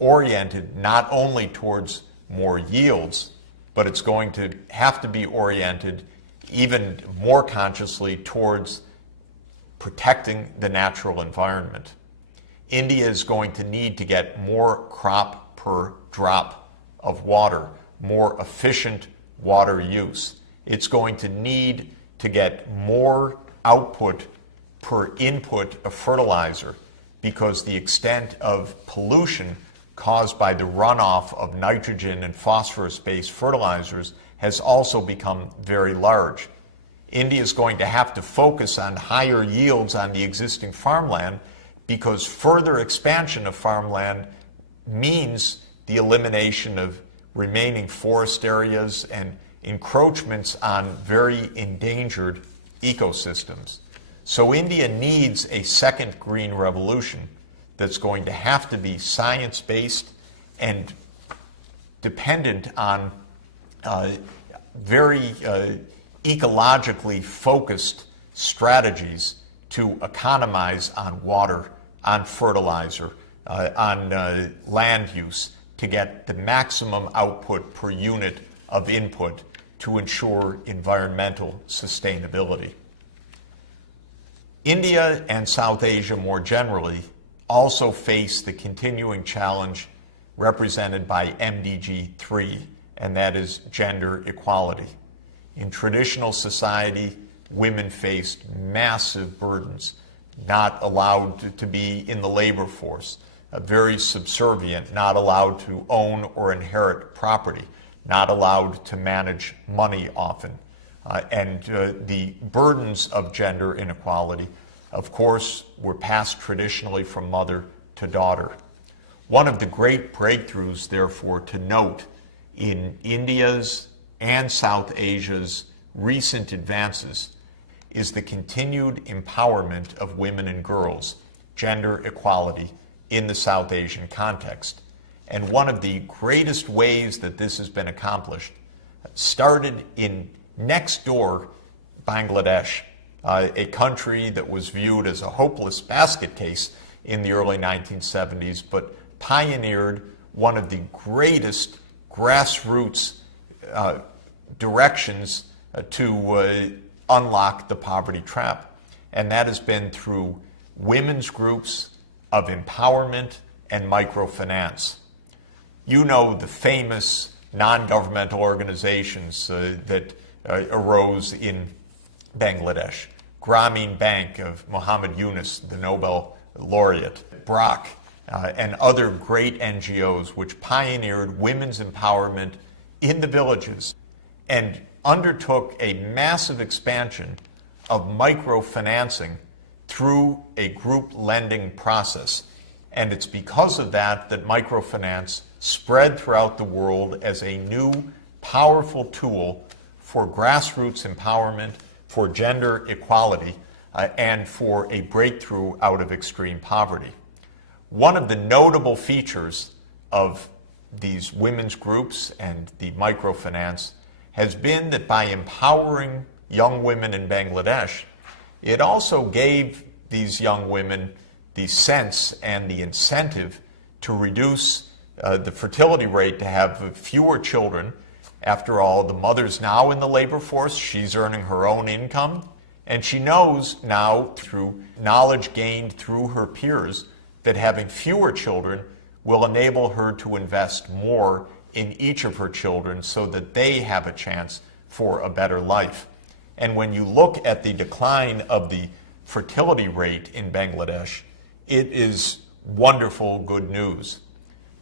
oriented not only towards more yields, but it's going to have to be oriented even more consciously towards protecting the natural environment. India is going to need to get more crop per drop of water, more efficient water use. It's going to need to get more output per input of fertilizer, because the extent of pollution caused by the runoff of nitrogen and phosphorus-based fertilizers has also become very large. India is going to have to focus on higher yields on the existing farmland, because further expansion of farmland means the elimination of remaining forest areas and encroachments on very endangered ecosystems. So India needs a second green revolution that's going to have to be science-based and dependent on very ecologically focused strategies to economize on water, on fertilizer, on land use, to get the maximum output per unit of input to ensure environmental sustainability. India and South Asia more generally also face the continuing challenge represented by MDG 3, and that is gender equality. In traditional society, women faced massive burdens, not allowed to be in the labor force, very subservient, not allowed to own or inherit property, not allowed to manage money often. And the burdens of gender inequality, of course, were passed traditionally from mother to daughter. One of the great breakthroughs, therefore, to note in India's and South Asia's recent advances is the continued empowerment of women and girls, gender equality, in the South Asian context. And one of the greatest ways that this has been accomplished started in next door Bangladesh, a country that was viewed as a hopeless basket case in the early 1970s, but pioneered one of the greatest grassroots directions to unlock the poverty trap. And that has been through women's groups of empowerment and microfinance. You know the famous non-governmental organizations that arose in Bangladesh. Grameen Bank of Muhammad Yunus, the Nobel laureate, BRAC, and other great NGOs which pioneered women's empowerment in the villages and undertook a massive expansion of microfinancing through a group lending process. And it's because of that that microfinance spread throughout the world as a new, powerful tool for grassroots empowerment, for gender equality, and for a breakthrough out of extreme poverty. One of the notable features of these women's groups and the microfinance has been that by empowering young women in Bangladesh, it also gave these young women the sense and the incentive to reduce the fertility rate, to have fewer children. After all, the mother's now in the labor force, she's earning her own income, and she knows now through knowledge gained through her peers that having fewer children will enable her to invest more in each of her children so that they have a chance for a better life. And when you look at the decline of the fertility rate in Bangladesh, it is wonderful good news.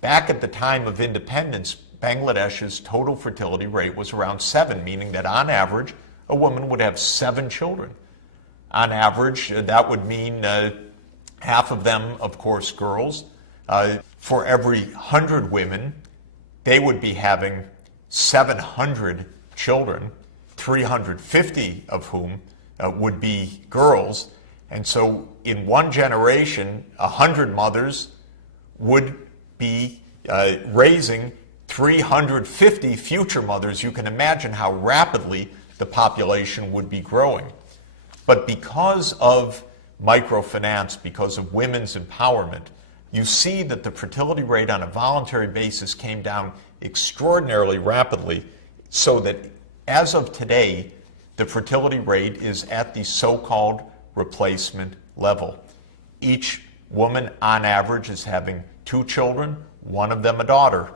Back at the time of independence, Bangladesh's total fertility rate was around 7, meaning that on average, a woman would have 7 children. On average, that would mean half of them, of course, girls. For every 100 women, they would be having 700 children, 350 of whom would be girls. And so in one generation, 100 mothers would be raising 350 future mothers. You can imagine how rapidly the population would be growing. But because of microfinance, because of women's empowerment, you see that the fertility rate on a voluntary basis came down extraordinarily rapidly, so that as of today, the fertility rate is at the so-called replacement level. Each woman, on average, is having 2 children, one of them a daughter.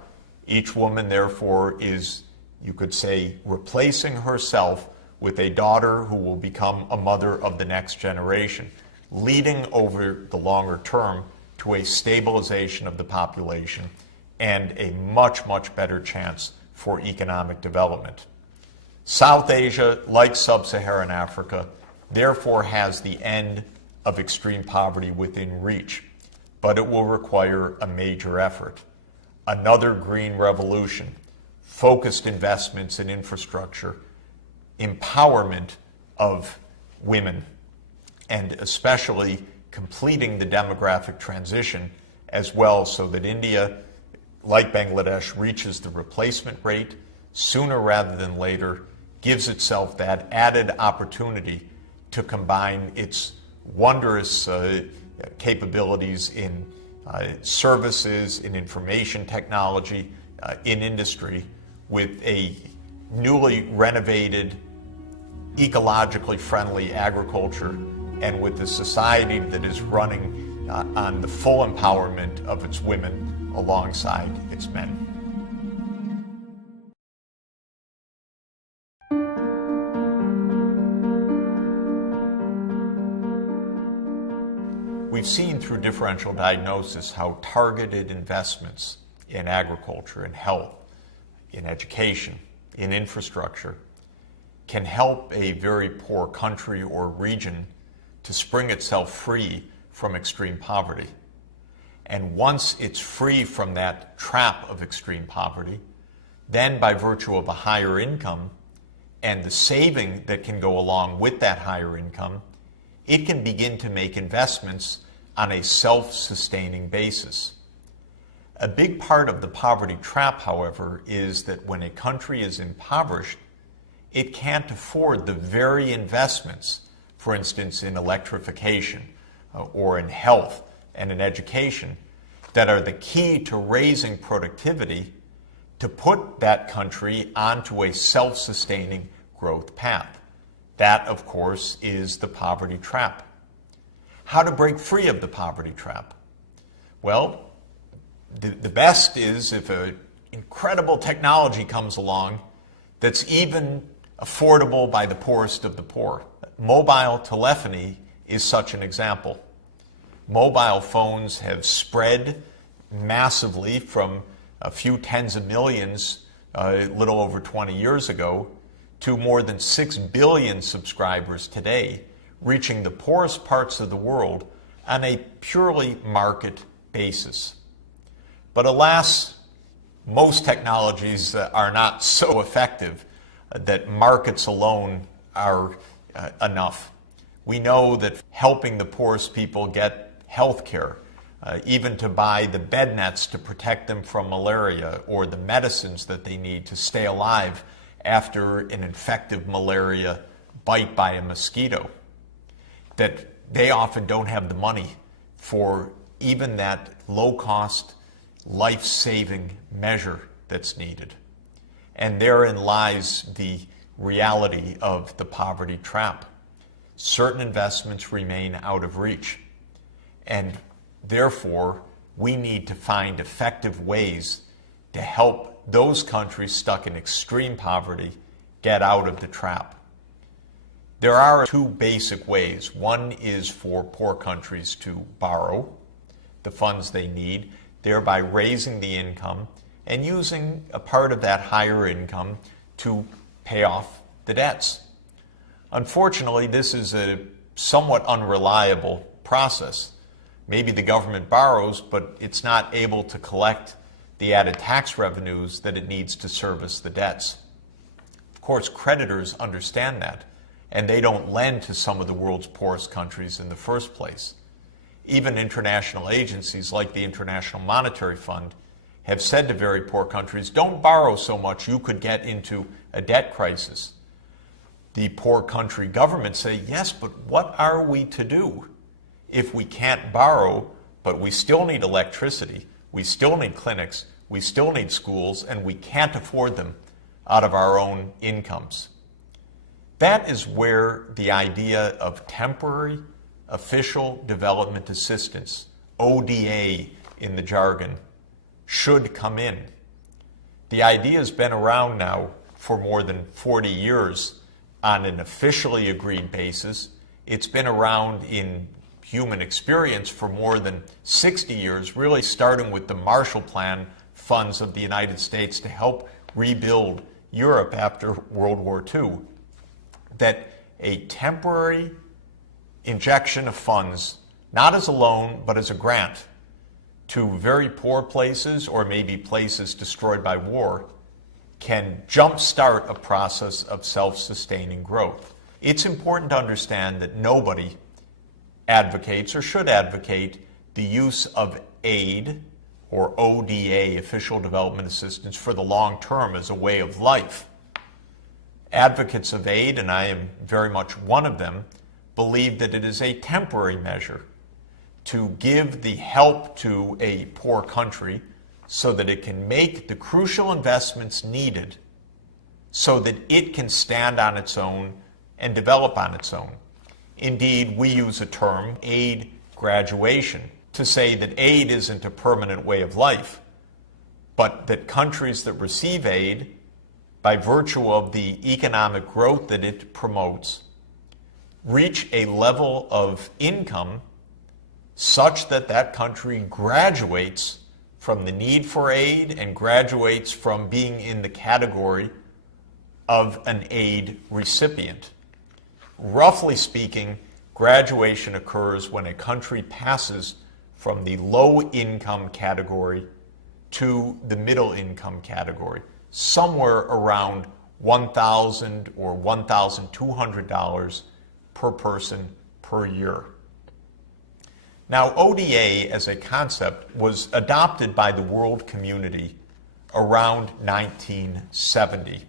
Each woman, therefore, is, you could say, replacing herself with a daughter who will become a mother of the next generation, leading over the longer term to a stabilization of the population and a much, much better chance for economic development. South Asia, like sub-Saharan Africa, therefore has the end of extreme poverty within reach, but it will require a major effort. Another green revolution, focused investments in infrastructure, empowerment of women, and especially completing the demographic transition as well, so that India, like Bangladesh, reaches the replacement rate sooner rather than later, gives itself that added opportunity to combine its wondrous capabilities in services, in information technology, in industry, with a newly renovated, ecologically friendly agriculture, and with a society that is running on the full empowerment of its women alongside its men. We've seen through differential diagnosis how targeted investments in agriculture, in health, in education, in infrastructure can help a very poor country or region to spring itself free from extreme poverty. And once it's free from that trap of extreme poverty, then by virtue of a higher income and the saving that can go along with that higher income, it can begin to make investments on a self-sustaining basis. A big part of the poverty trap, however, is that when a country is impoverished, it can't afford the very investments, for instance, in electrification or in health and in education, that are the key to raising productivity to put that country onto a self-sustaining growth path. That, of course, is the poverty trap. How to break free of the poverty trap? Well, the best is if an incredible technology comes along that's even affordable by the poorest of the poor. Mobile telephony is such an example. Mobile phones have spread massively from a few tens of millions a little over 20 years ago to more than 6 billion subscribers today, reaching the poorest parts of the world on a purely market basis. But alas, most technologies are not so effective that markets alone are enough. We know that helping the poorest people get health care, even to buy the bed nets to protect them from malaria or the medicines that they need to stay alive after an infective malaria bite by a mosquito, that they often don't have the money for even that low-cost, life-saving measure that's needed. And therein lies the reality of the poverty trap. Certain investments remain out of reach, and therefore we need to find effective ways to help those countries stuck in extreme poverty get out of the trap. There are 2 basic ways. One is for poor countries to borrow the funds they need, thereby raising the income and using a part of that higher income to pay off the debts. Unfortunately, this is a somewhat unreliable process. Maybe the government borrows, but it's not able to collect the added tax revenues that it needs to service the debts. Of course, creditors understand that, and they don't lend to some of the world's poorest countries in the first place. Even international agencies like the International Monetary Fund have said to very poor countries, don't borrow so much, you could get into a debt crisis. The poor country governments say, yes, but what are we to do if we can't borrow, but we still need electricity, we still need clinics, we still need schools, and we can't afford them out of our own incomes? That is where the idea of temporary official development assistance, ODA in the jargon, should come in. The idea has been around now for more than 40 years on an officially agreed basis. It's been around in human experience for more than 60 years, really starting with the Marshall Plan funds of the United States to help rebuild Europe after World War II, that a temporary injection of funds, not as a loan, but as a grant to very poor places or maybe places destroyed by war, can jumpstart a process of self-sustaining growth. It's important to understand that nobody advocates or should advocate the use of aid or ODA, official development assistance, for the long term as a way of life. Advocates of aid, and I am very much one of them, believe that it is a temporary measure to give the help to a poor country so that it can make the crucial investments needed so that it can stand on its own and develop on its own. Indeed, we use a term, aid graduation, to say that aid isn't a permanent way of life, but that countries that receive aid, by virtue of the economic growth that it promotes, reach a level of income such that that country graduates from the need for aid and graduates from being in the category of an aid recipient. Roughly speaking, graduation occurs when a country passes from the low-income category to the middle-income category, somewhere around $1,000 or $1,200 per person per year. Now, ODA as a concept was adopted by the world community around 1970.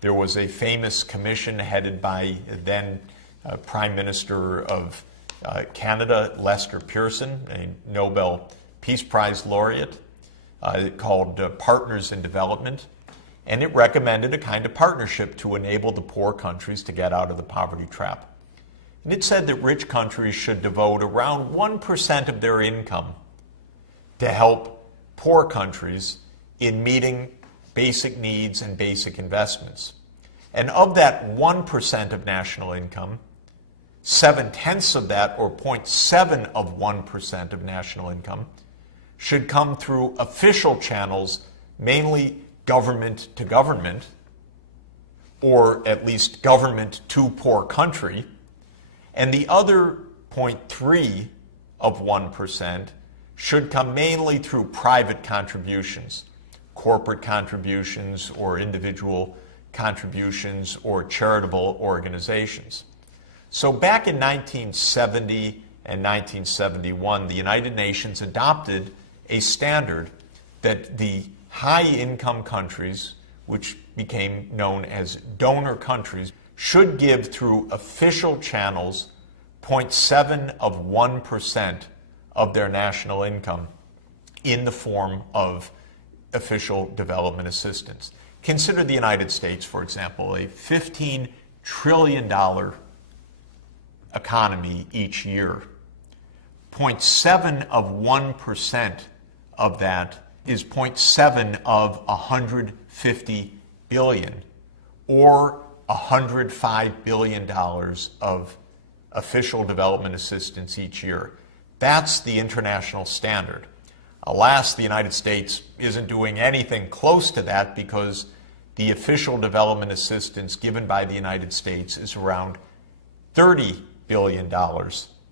There was a famous commission headed by then Prime Minister of Canada, Lester Pearson, a Nobel Peace Prize laureate, called Partners in Development, and it recommended a kind of partnership to enable the poor countries to get out of the poverty trap. And it said that rich countries should devote around 1% of their income to help poor countries in meeting basic needs and basic investments. And of that 1% of national income, 7/10 of that, or 0.7% of national income, should come through official channels, mainly government to government, or at least government to poor country, and the other 0.3% should come mainly through private contributions, corporate contributions or individual contributions or charitable organizations. So back in 1970 and 1971, the United Nations adopted a standard that the high-income countries, which became known as donor countries, should give through official channels 0.7% of their national income in the form of official development assistance. Consider the United States, for example, a $15 trillion economy each year. 0.7% of that is 0.7 of 150 billion, or $105 billion of official development assistance each year. That's the international standard. Alas, the United States isn't doing anything close to that because the official development assistance given by the United States is around $30 billion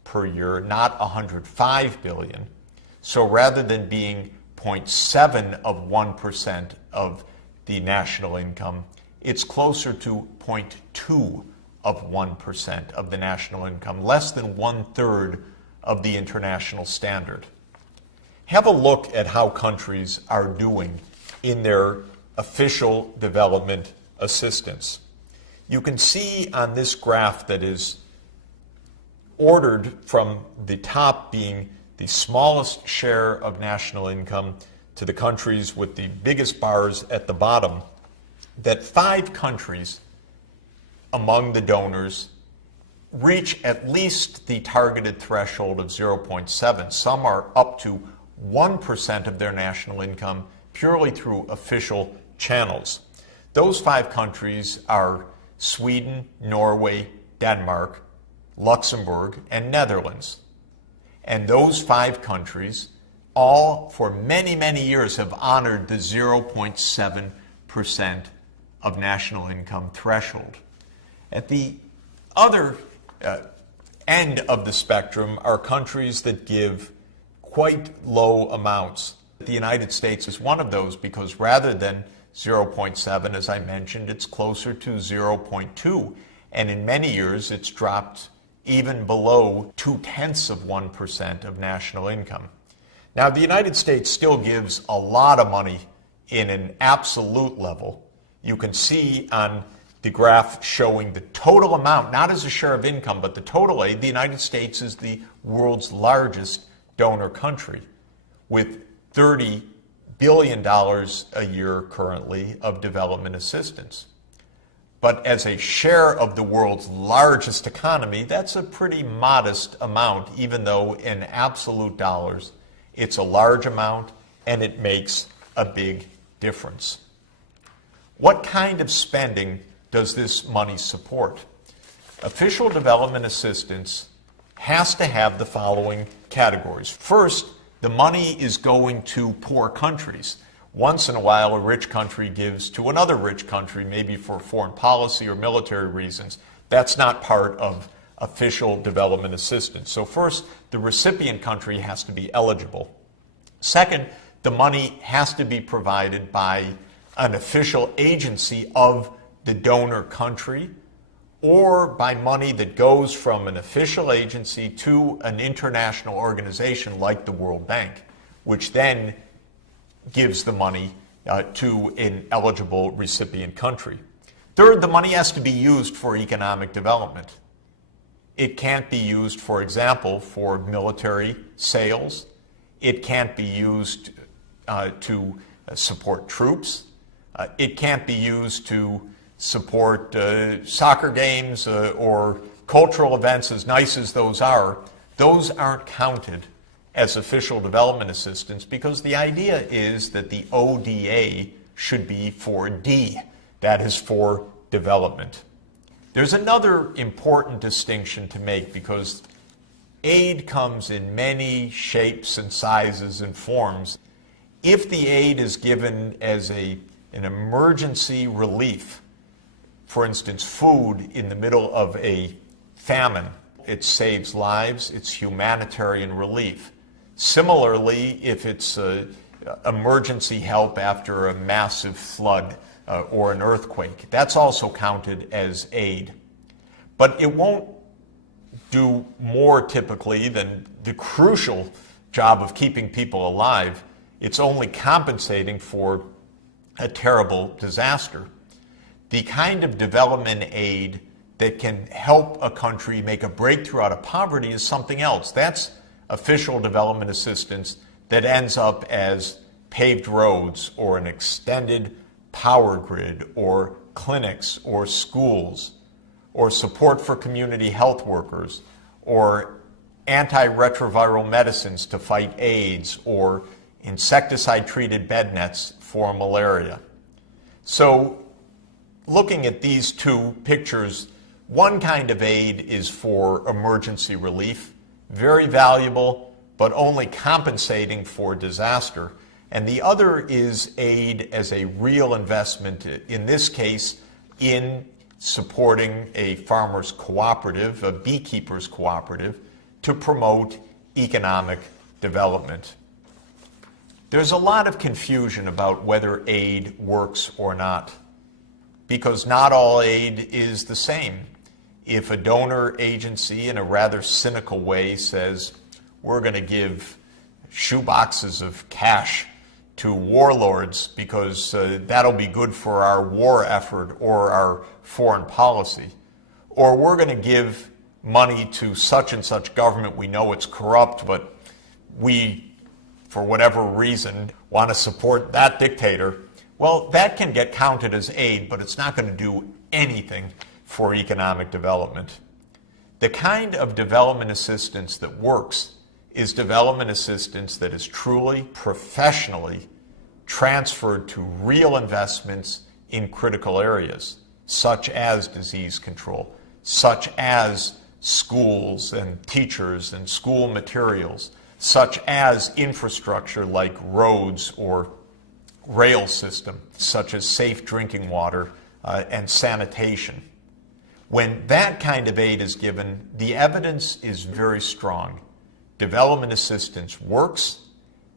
per year, not $105 billion. So rather than being 0.7% of the national income. It's closer to 0.2% of the national income, less than 1/3 of the international standard. Have a look at how countries are doing in their official development assistance. You can see on this graph that is ordered from the top being the smallest share of national income to the countries with the biggest bars at the bottom, that 5 countries among the donors reach at least the targeted threshold of 0.7. Some are up to 1% of their national income purely through official channels. Those 5 countries are Sweden, Norway, Denmark, Luxembourg, and Netherlands. And those 5 countries all for many, many years have honored the 0.7% of national income threshold. At the other end of the spectrum are countries that give quite low amounts. The United States is one of those because rather than 0.7, as I mentioned, it's closer to 0.2, and in many years it's dropped even below 0.2% of national income. Now, the United States still gives a lot of money in an absolute level. You can see on the graph showing the total amount, not as a share of income, but the total aid. The United States is the world's largest donor country, with $30 billion a year currently of development assistance. But as a share of the world's largest economy, that's a pretty modest amount, even though in absolute dollars, it's a large amount and it makes a big difference. What kind of spending does this money support? Official development assistance has to have the following categories. First, the money is going to poor countries. Once in a while, a rich country gives to another rich country, maybe for foreign policy or military reasons. That's not part of official development assistance. So first, the recipient country has to be eligible. Second, the money has to be provided by an official agency of the donor country, or by money that goes from an official agency to an international organization like the World Bank, which then gives the money to an eligible recipient country. Third, the money has to be used for economic development. It can't be used, for example, for military sales. It can't be used to support troops. It can't be used to support soccer games or cultural events, as nice as those are. Those aren't counted as official development assistance because the idea is that the ODA should be for D, that is for development. There's another important distinction to make because aid comes in many shapes and sizes and forms. If the aid is given as an emergency relief, for instance, food in the middle of a famine, it saves lives, it's humanitarian relief. Similarly, if it's emergency help after a massive flood or an earthquake, that's also counted as aid. But it won't do more typically than the crucial job of keeping people alive. It's only compensating for a terrible disaster. The kind of development aid that can help a country make a breakthrough out of poverty is something else. That's official development assistance that ends up as paved roads or an extended power grid or clinics or schools or support for community health workers or antiretroviral medicines to fight AIDS or insecticide-treated bed nets for malaria. So looking at these two pictures, one kind of aid is for emergency relief, very valuable, but only compensating for disaster. And the other is aid as a real investment, in this case, in supporting a farmers' cooperative, a beekeepers' cooperative, to promote economic development. There's a lot of confusion about whether aid works or not, because not all aid is the same. If a donor agency, in a rather cynical way, says, we're going to give shoeboxes of cash to warlords because that'll be good for our war effort or our foreign policy, or we're going to give money to such and such government, we know it's corrupt, but we, for whatever reason, want to support that dictator, well, that can get counted as aid, but it's not going to do anything for economic development. The kind of development assistance that works is development assistance that is truly, professionally transferred to real investments in critical areas, such as disease control, such as schools and teachers and school materials, such as infrastructure like roads or rail system, such as safe drinking water and sanitation. When that kind of aid is given, the evidence is very strong. Development assistance works.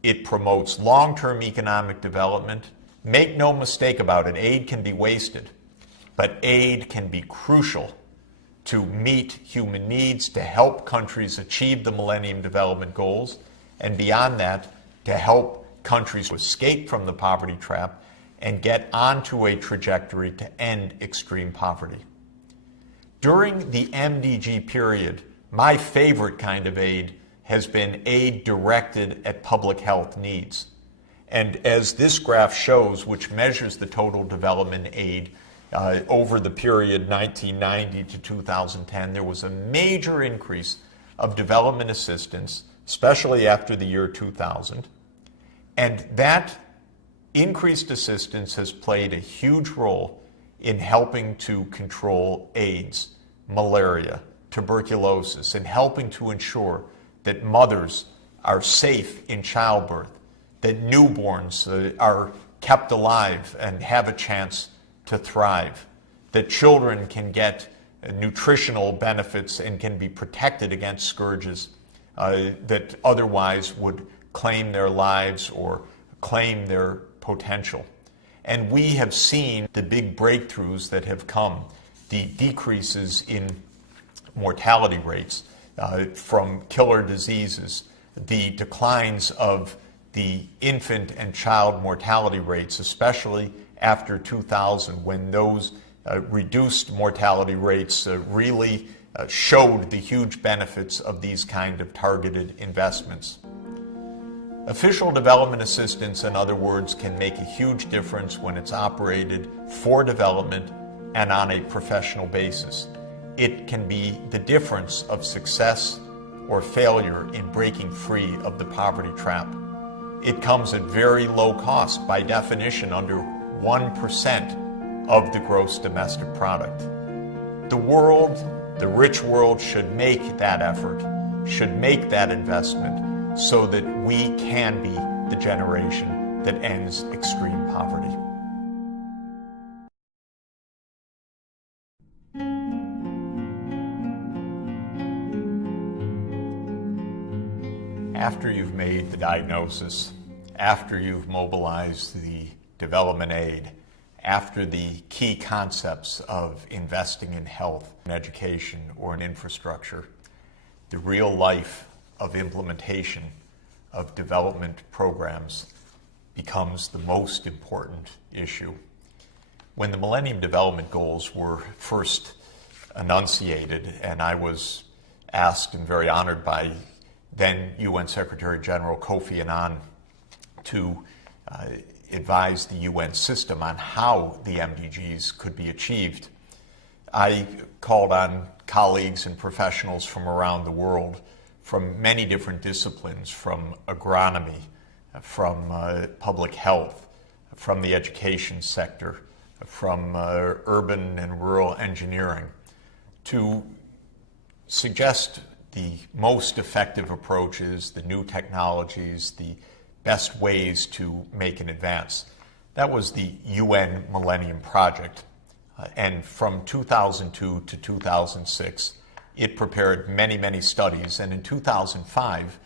It promotes long-term economic development. Make no mistake about it, aid can be wasted, but aid can be crucial to meet human needs, to help countries achieve the Millennium Development Goals, and beyond that, to help countries escape from the poverty trap and get onto a trajectory to end extreme poverty. During the MDG period, my favorite kind of aid has been aid directed at public health needs. And as this graph shows, which measures the total development aid over the period 1990 to 2010, there was a major increase of development assistance, especially after the year 2000. And that increased assistance has played a huge role in helping to control AIDS, malaria, tuberculosis, and helping to ensure that mothers are safe in childbirth, that newborns are kept alive and have a chance to thrive, that children can get nutritional benefits and can be protected against scourges that otherwise would claim their lives or claim their potential. And we have seen the big breakthroughs that have come, the decreases in mortality rates from killer diseases, the declines of the infant and child mortality rates, especially after 2000, when those reduced mortality rates really showed the huge benefits of these kind of targeted investments. Official development assistance, in other words, can make a huge difference when it's operated for development and on a professional basis. It can be the difference of success or failure in breaking free of the poverty trap. It comes at very low cost, by definition under 1% of the gross domestic product. The world, the rich world, should make that effort, should make that investment, so that we can be the generation that ends extreme poverty. After you've made the diagnosis, after you've mobilized the development aid, after the key concepts of investing in health, in education, or in infrastructure, the real life of implementation of development programs becomes the most important issue. When the Millennium Development Goals were first enunciated, and I was asked and very honored by then UN Secretary General Kofi Annan to advise the UN system on how the MDGs could be achieved, I called on colleagues and professionals from around the world, from many different disciplines, from agronomy, from public health, from the education sector, from urban and rural engineering, to suggest the most effective approaches, the new technologies, the best ways to make an advance. That was the UN Millennium Project. And from 2002 to 2006, it prepared many, many studies, and in 2005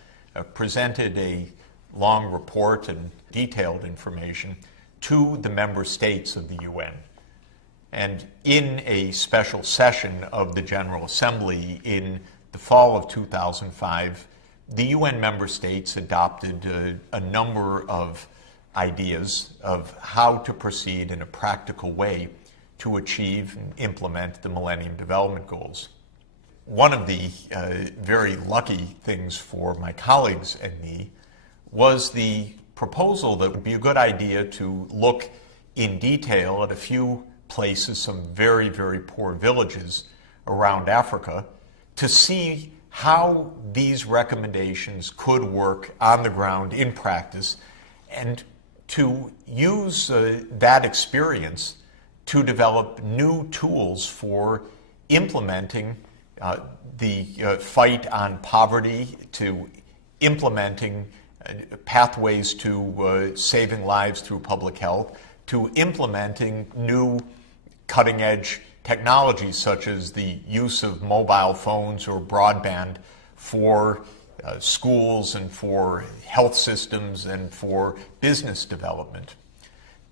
presented a long report and detailed information to the member states of the UN. And in a special session of the General Assembly in the fall of 2005, the UN member states adopted a number of ideas of how to proceed in a practical way to achieve and implement the Millennium Development Goals. One of the very lucky things for my colleagues and me was the proposal that it would be a good idea to look in detail at a few places, some very, very poor villages around Africa, to see how these recommendations could work on the ground in practice, and to use that experience to develop new tools for implementing the fight on poverty, to implementing pathways to saving lives through public health, to implementing new cutting-edge technologies such as the use of mobile phones or broadband for schools and for health systems and for business development.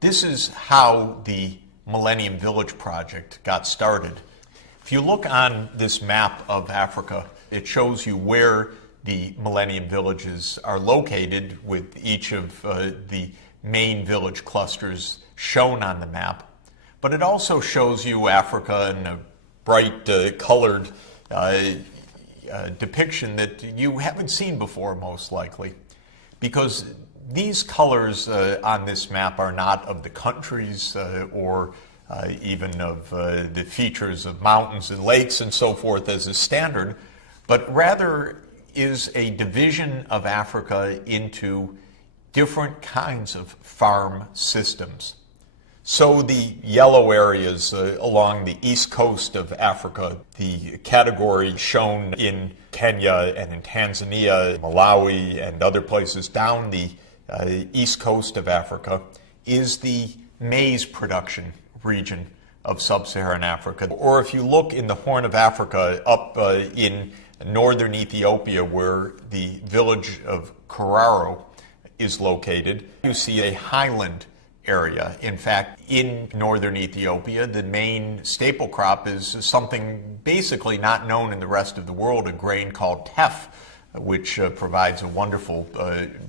This is how the Millennium Village Project got started. If you look on this map of Africa, it shows you where the Millennium Villages are located, with each of the main village clusters shown on the map. But it also shows you Africa in a bright colored depiction that you haven't seen before, most likely, because these colors on this map are not of the countries or even of the features of mountains and lakes and so forth as a standard, but rather is a division of Africa into different kinds of farm systems. So the yellow areas along the east coast of Africa, the category shown in Kenya and in Tanzania, Malawi, and other places down the east coast of Africa, is the maize production region of sub-Saharan Africa. Or if you look in the Horn of Africa up in northern Ethiopia, where the village of Koraro is located, you see a highland area. In fact, in northern Ethiopia, the main staple crop is something basically not known in the rest of the world, a grain called teff, which provides a wonderful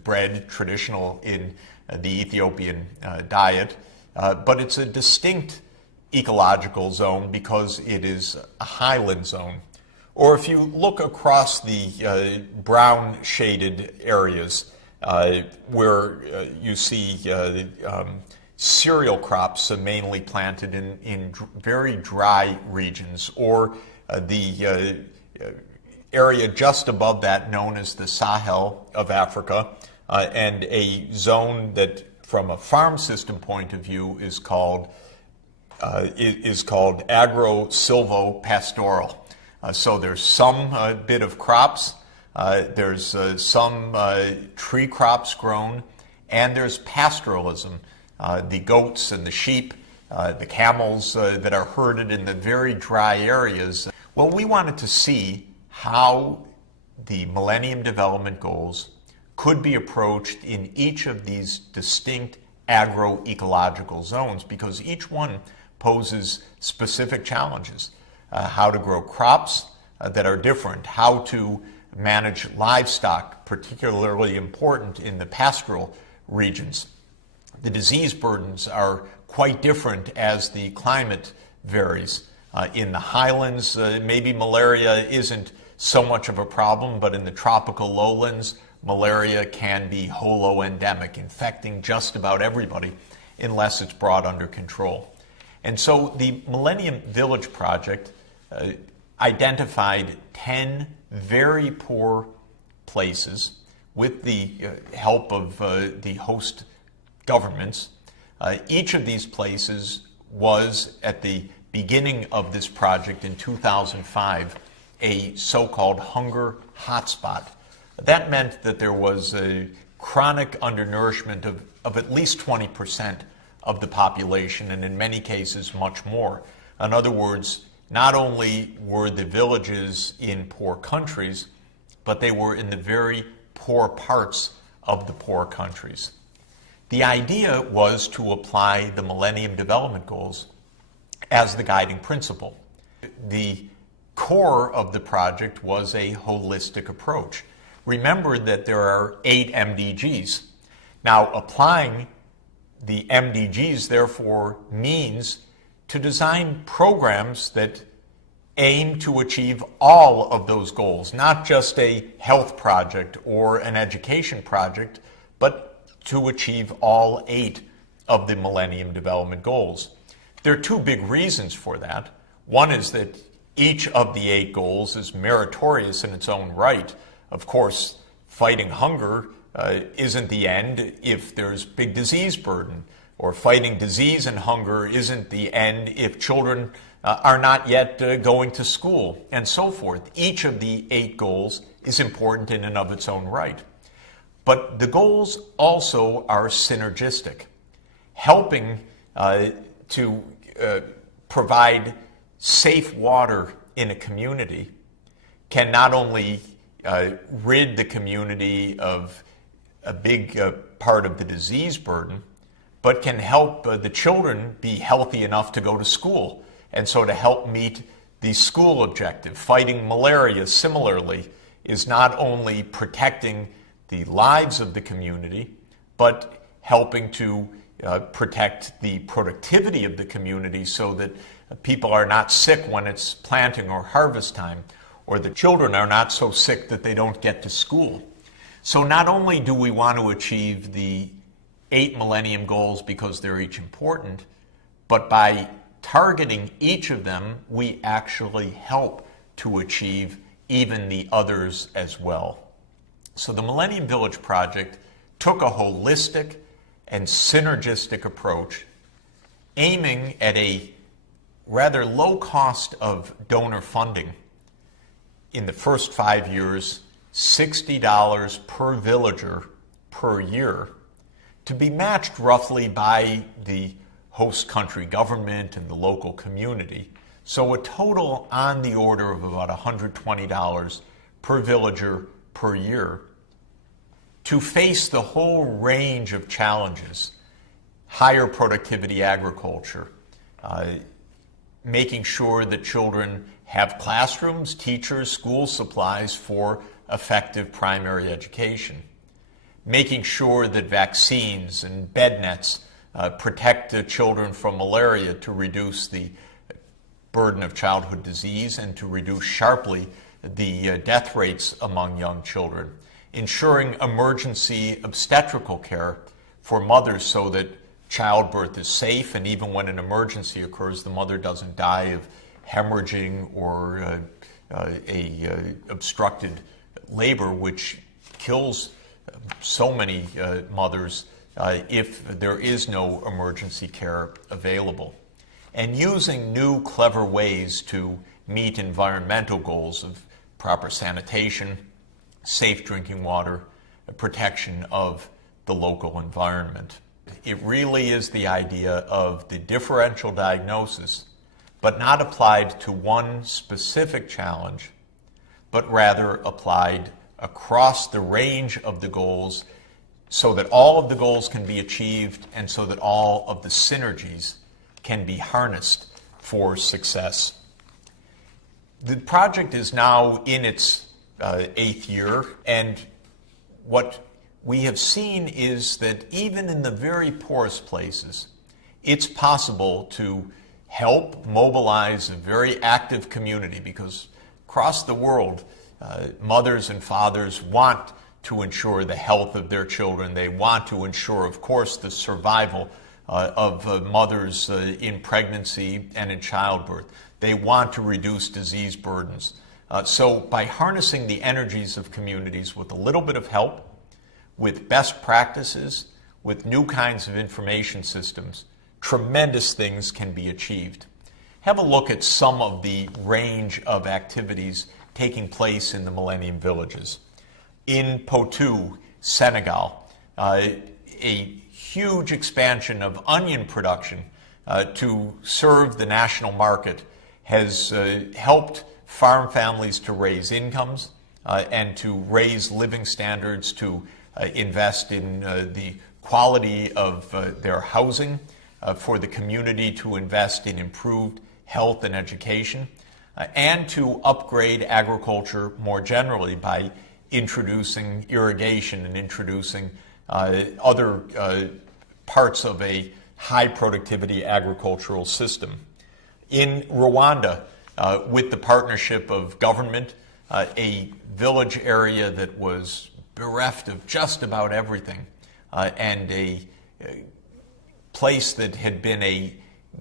bread traditional in the Ethiopian diet. But it's a distinct ecological zone because it is a highland zone. Or if you look across the brown shaded areas where you see cereal crops mainly planted in very dry regions, or the area just above that known as the Sahel of Africa, and a zone that from a farm system point of view is called agro-silvo-pastoral. So there's some bit of crops, there's some tree crops grown, and there's pastoralism, the goats and the sheep, the camels that are herded in the very dry areas. Well, we wanted to see how the Millennium Development Goals could be approached in each of these distinct agroecological zones, because each one poses specific challenges. How to grow crops that are different, how to manage livestock, particularly important in the pastoral regions. The disease burdens are quite different as the climate varies. In the highlands, maybe malaria isn't so much of a problem, but in the tropical lowlands, malaria can be holo-endemic, infecting just about everybody unless it's brought under control. And so the Millennium Village Project identified 10 very poor places with the help of the host governments. Each of these places was, at the beginning of this project in 2005, a so-called hunger hotspot. That meant that there was a chronic undernourishment of at least 20% of the population, and in many cases much more. In other words, not only were the villages in poor countries, but they were in the very poor parts of the poor countries. The idea was to apply the Millennium Development Goals as the guiding principle. The core of the project was a holistic approach. Remember that there are 8 MDGs. Now, applying the MDGs, therefore, means to design programs that aim to achieve all of those goals, not just a health project or an education project, but to achieve all 8 of the Millennium Development Goals. There are 2 big reasons for that. One is that each of the 8 goals is meritorious in its own right. Of course, fighting hunger isn't the end if there's big disease burden, or fighting disease and hunger isn't the end if children are not yet going to school, and so forth. Each of the 8 goals is important in and of its own right. But the goals also are synergistic, helping to provide safe water in a community can not only rid the community of a big part of the disease burden, but can help the children be healthy enough to go to school, and so to help meet the school objective. Fighting malaria, similarly, is not only protecting the lives of the community, but helping to protect the productivity of the community so that people are not sick when it's planting or harvest time, or the children are not so sick that they don't get to school. So not only do we want to achieve the 8 Millennium Goals because they're each important, but by targeting each of them, we actually help to achieve even the others as well. So the Millennium Village Project took a holistic and synergistic approach, aiming at a rather low cost of donor funding. In the first 5 years, $60 per villager per year, to be matched roughly by the host country government and the local community. So a total on the order of about $120 per villager per year to face the whole range of challenges: higher productivity agriculture, making sure that children have classrooms, teachers, school supplies for effective primary education, making sure that vaccines and bed nets protect the children from malaria to reduce the burden of childhood disease and to reduce sharply the death rates among young children, ensuring emergency obstetrical care for mothers so that childbirth is safe, and even when an emergency occurs, the mother doesn't die of hemorrhaging or obstructed labor, which kills so many mothers if there is no emergency care available. And using new, clever ways to meet environmental goals of proper sanitation, safe drinking water, protection of the local environment. It really is the idea of the differential diagnosis, but not applied to one specific challenge, but rather applied across the range of the goals so that all of the goals can be achieved and so that all of the synergies can be harnessed for success. The project is now in its 8th year, and what we have seen is that even in the very poorest places, it's possible to help mobilize a very active community, because across the world, mothers and fathers want to ensure the health of their children. They want to ensure, of course, the survival of mothers in pregnancy and in childbirth. They want to reduce disease burdens. So by harnessing the energies of communities with a little bit of help, with best practices, with new kinds of information systems, tremendous things can be achieved. Have a look at some of the range of activities taking place in the Millennium Villages. In Potou, Senegal, a huge expansion of onion production to serve the national market has helped farm families to raise incomes and to raise living standards, to invest in the quality of their housing, for the community to invest in improved health and education, and to upgrade agriculture more generally by introducing irrigation and introducing other parts of a high productivity agricultural system. In Rwanda, with the partnership of government, a village area that was bereft of just about everything, and a place that had been a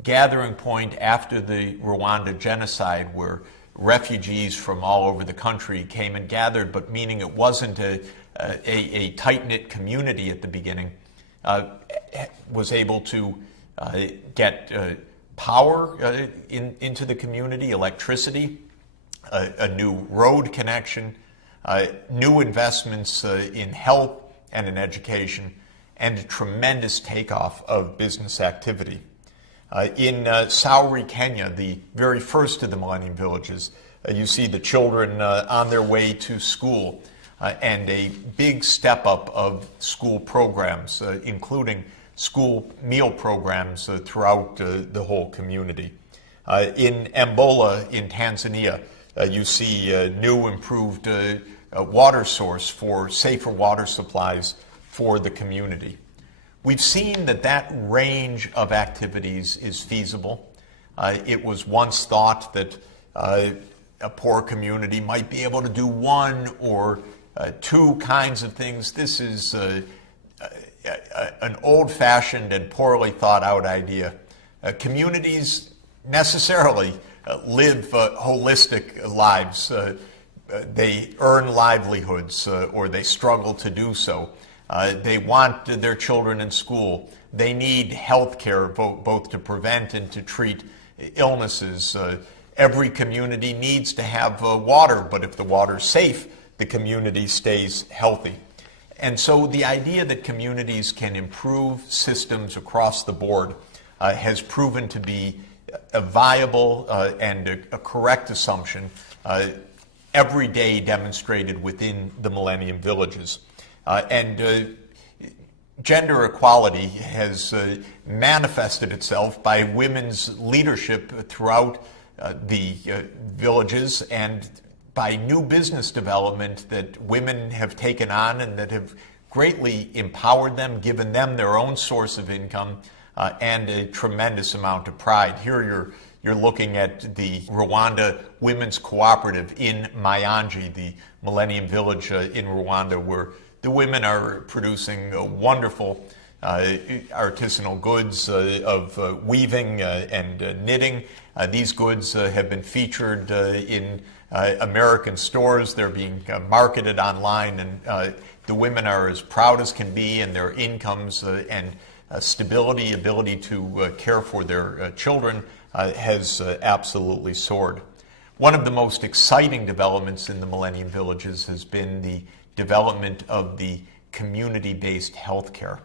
gathering point after the Rwanda genocide, where refugees from all over the country came and gathered, but meaning it wasn't a tight-knit community at the beginning, was able to get power into the community, electricity, a new road connection, new investments in health and in education, and a tremendous takeoff of business activity. In Sauri, Kenya, the very first of the Millennium Villages, you see the children on their way to school, and a big step up of school programs, including school meal programs throughout the whole community. In Mbola, in Tanzania, you see a new improved water source for safer water supplies for the community. We've seen that range of activities is feasible. It was once thought that a poor community might be able to do one or two kinds of things. This is an old-fashioned and poorly thought-out idea. Communities necessarily live holistic lives. They earn livelihoods, or they struggle to do so. They want their children in school. They need health care, both to prevent and to treat illnesses. Every community needs to have water, but if the water's safe, the community stays healthy. And so the idea that communities can improve systems across the board has proven to be a viable and a correct assumption, every day demonstrated within the Millennium Villages. And gender equality has manifested itself by women's leadership throughout the villages, and by new business development that women have taken on and that have greatly empowered them, given them their own source of income, and a tremendous amount of pride. Here you're looking at the Rwanda Women's Cooperative in Mayanji, the Millennium Village in Rwanda, where the women are producing wonderful artisanal goods of weaving and knitting. These goods have been featured in American stores. They're being marketed online, and the women are as proud as can be, and their incomes and ability to care for their children has absolutely soared. One of the most exciting developments in the Millennium Villages has been the development of the community-based health care,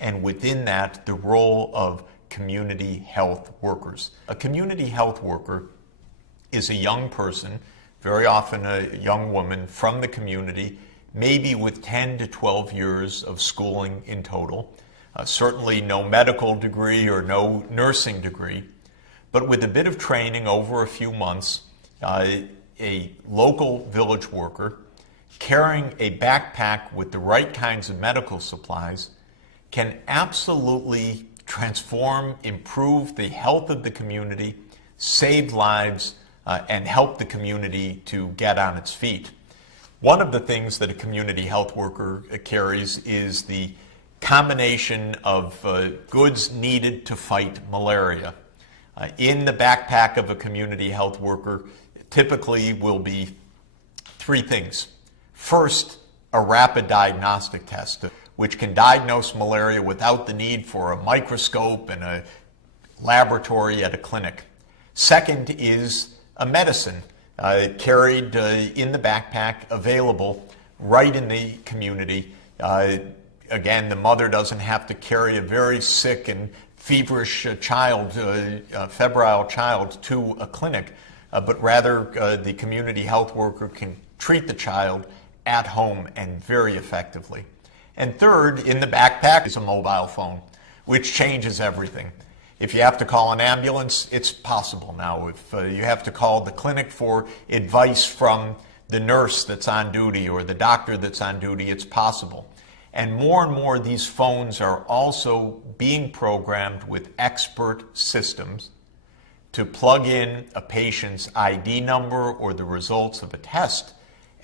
and within that, the role of community health workers. A community health worker is a young person, very often a young woman from the community, maybe with 10 to 12 years of schooling in total, certainly no medical degree or no nursing degree, but with a bit of training over a few months, a local village worker carrying a backpack with the right kinds of medical supplies can absolutely transform, improve the health of the community, save lives, and help the community to get on its feet. One of the things that a community health worker carries is the combination of goods needed to fight malaria. In the backpack of a community health worker typically will be three things. First, a rapid diagnostic test, which can diagnose malaria without the need for a microscope and a laboratory at a clinic. Second is a medicine carried in the backpack, available right in the community. Again, the mother doesn't have to carry a very sick and feverish child, febrile child, to a clinic, but rather the community health worker can treat the child at home and very effectively. And third, in the backpack is a mobile phone, which changes everything. If you have to call an ambulance, it's possible now. If you have to call the clinic for advice from the nurse that's on duty or the doctor that's on duty, it's possible. And more these phones are also being programmed with expert systems to plug in a patient's ID number or the results of a test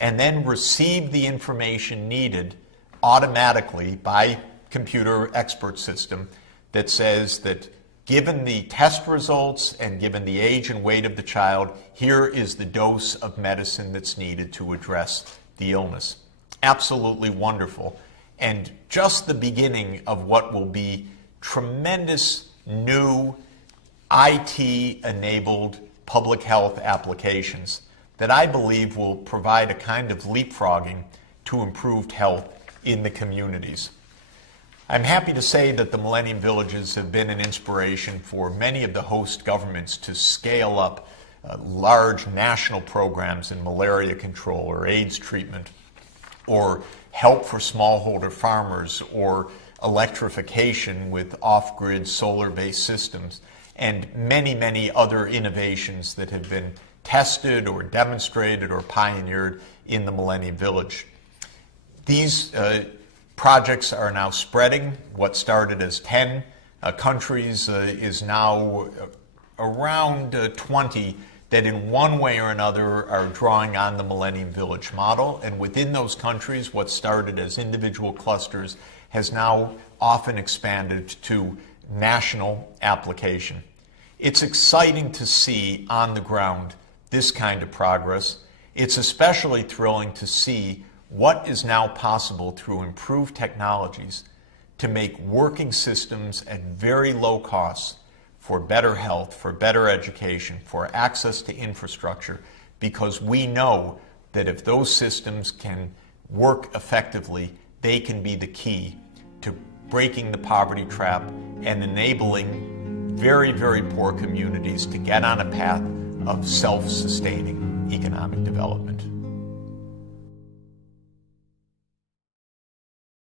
and then receive the information needed automatically by computer expert system that says that given the test results and given the age and weight of the child, here is the dose of medicine that's needed to address the illness. Absolutely wonderful. And just the beginning of what will be tremendous new IT-enabled public health applications that I believe will provide a kind of leapfrogging to improved health in the communities. I'm happy to say that the Millennium Villages have been an inspiration for many of the host governments to scale up large national programs in malaria control or AIDS treatment, or help for smallholder farmers, or electrification with off-grid solar-based systems, and many other innovations that have been tested or demonstrated or pioneered in the Millennium Village. These projects are now spreading. What started as 10 countries is now around 20 that in one way or another are drawing on the Millennium Village model. And within those countries, what started as individual clusters has now often expanded to national application. It's exciting to see on the ground this kind of progress. It's especially thrilling to see what is now possible through improved technologies to make working systems at very low costs for better health, for better education, for access to infrastructure, because we know that if those systems can work effectively, they can be the key to breaking the poverty trap and enabling very poor communities to get on a path of self-sustaining economic development.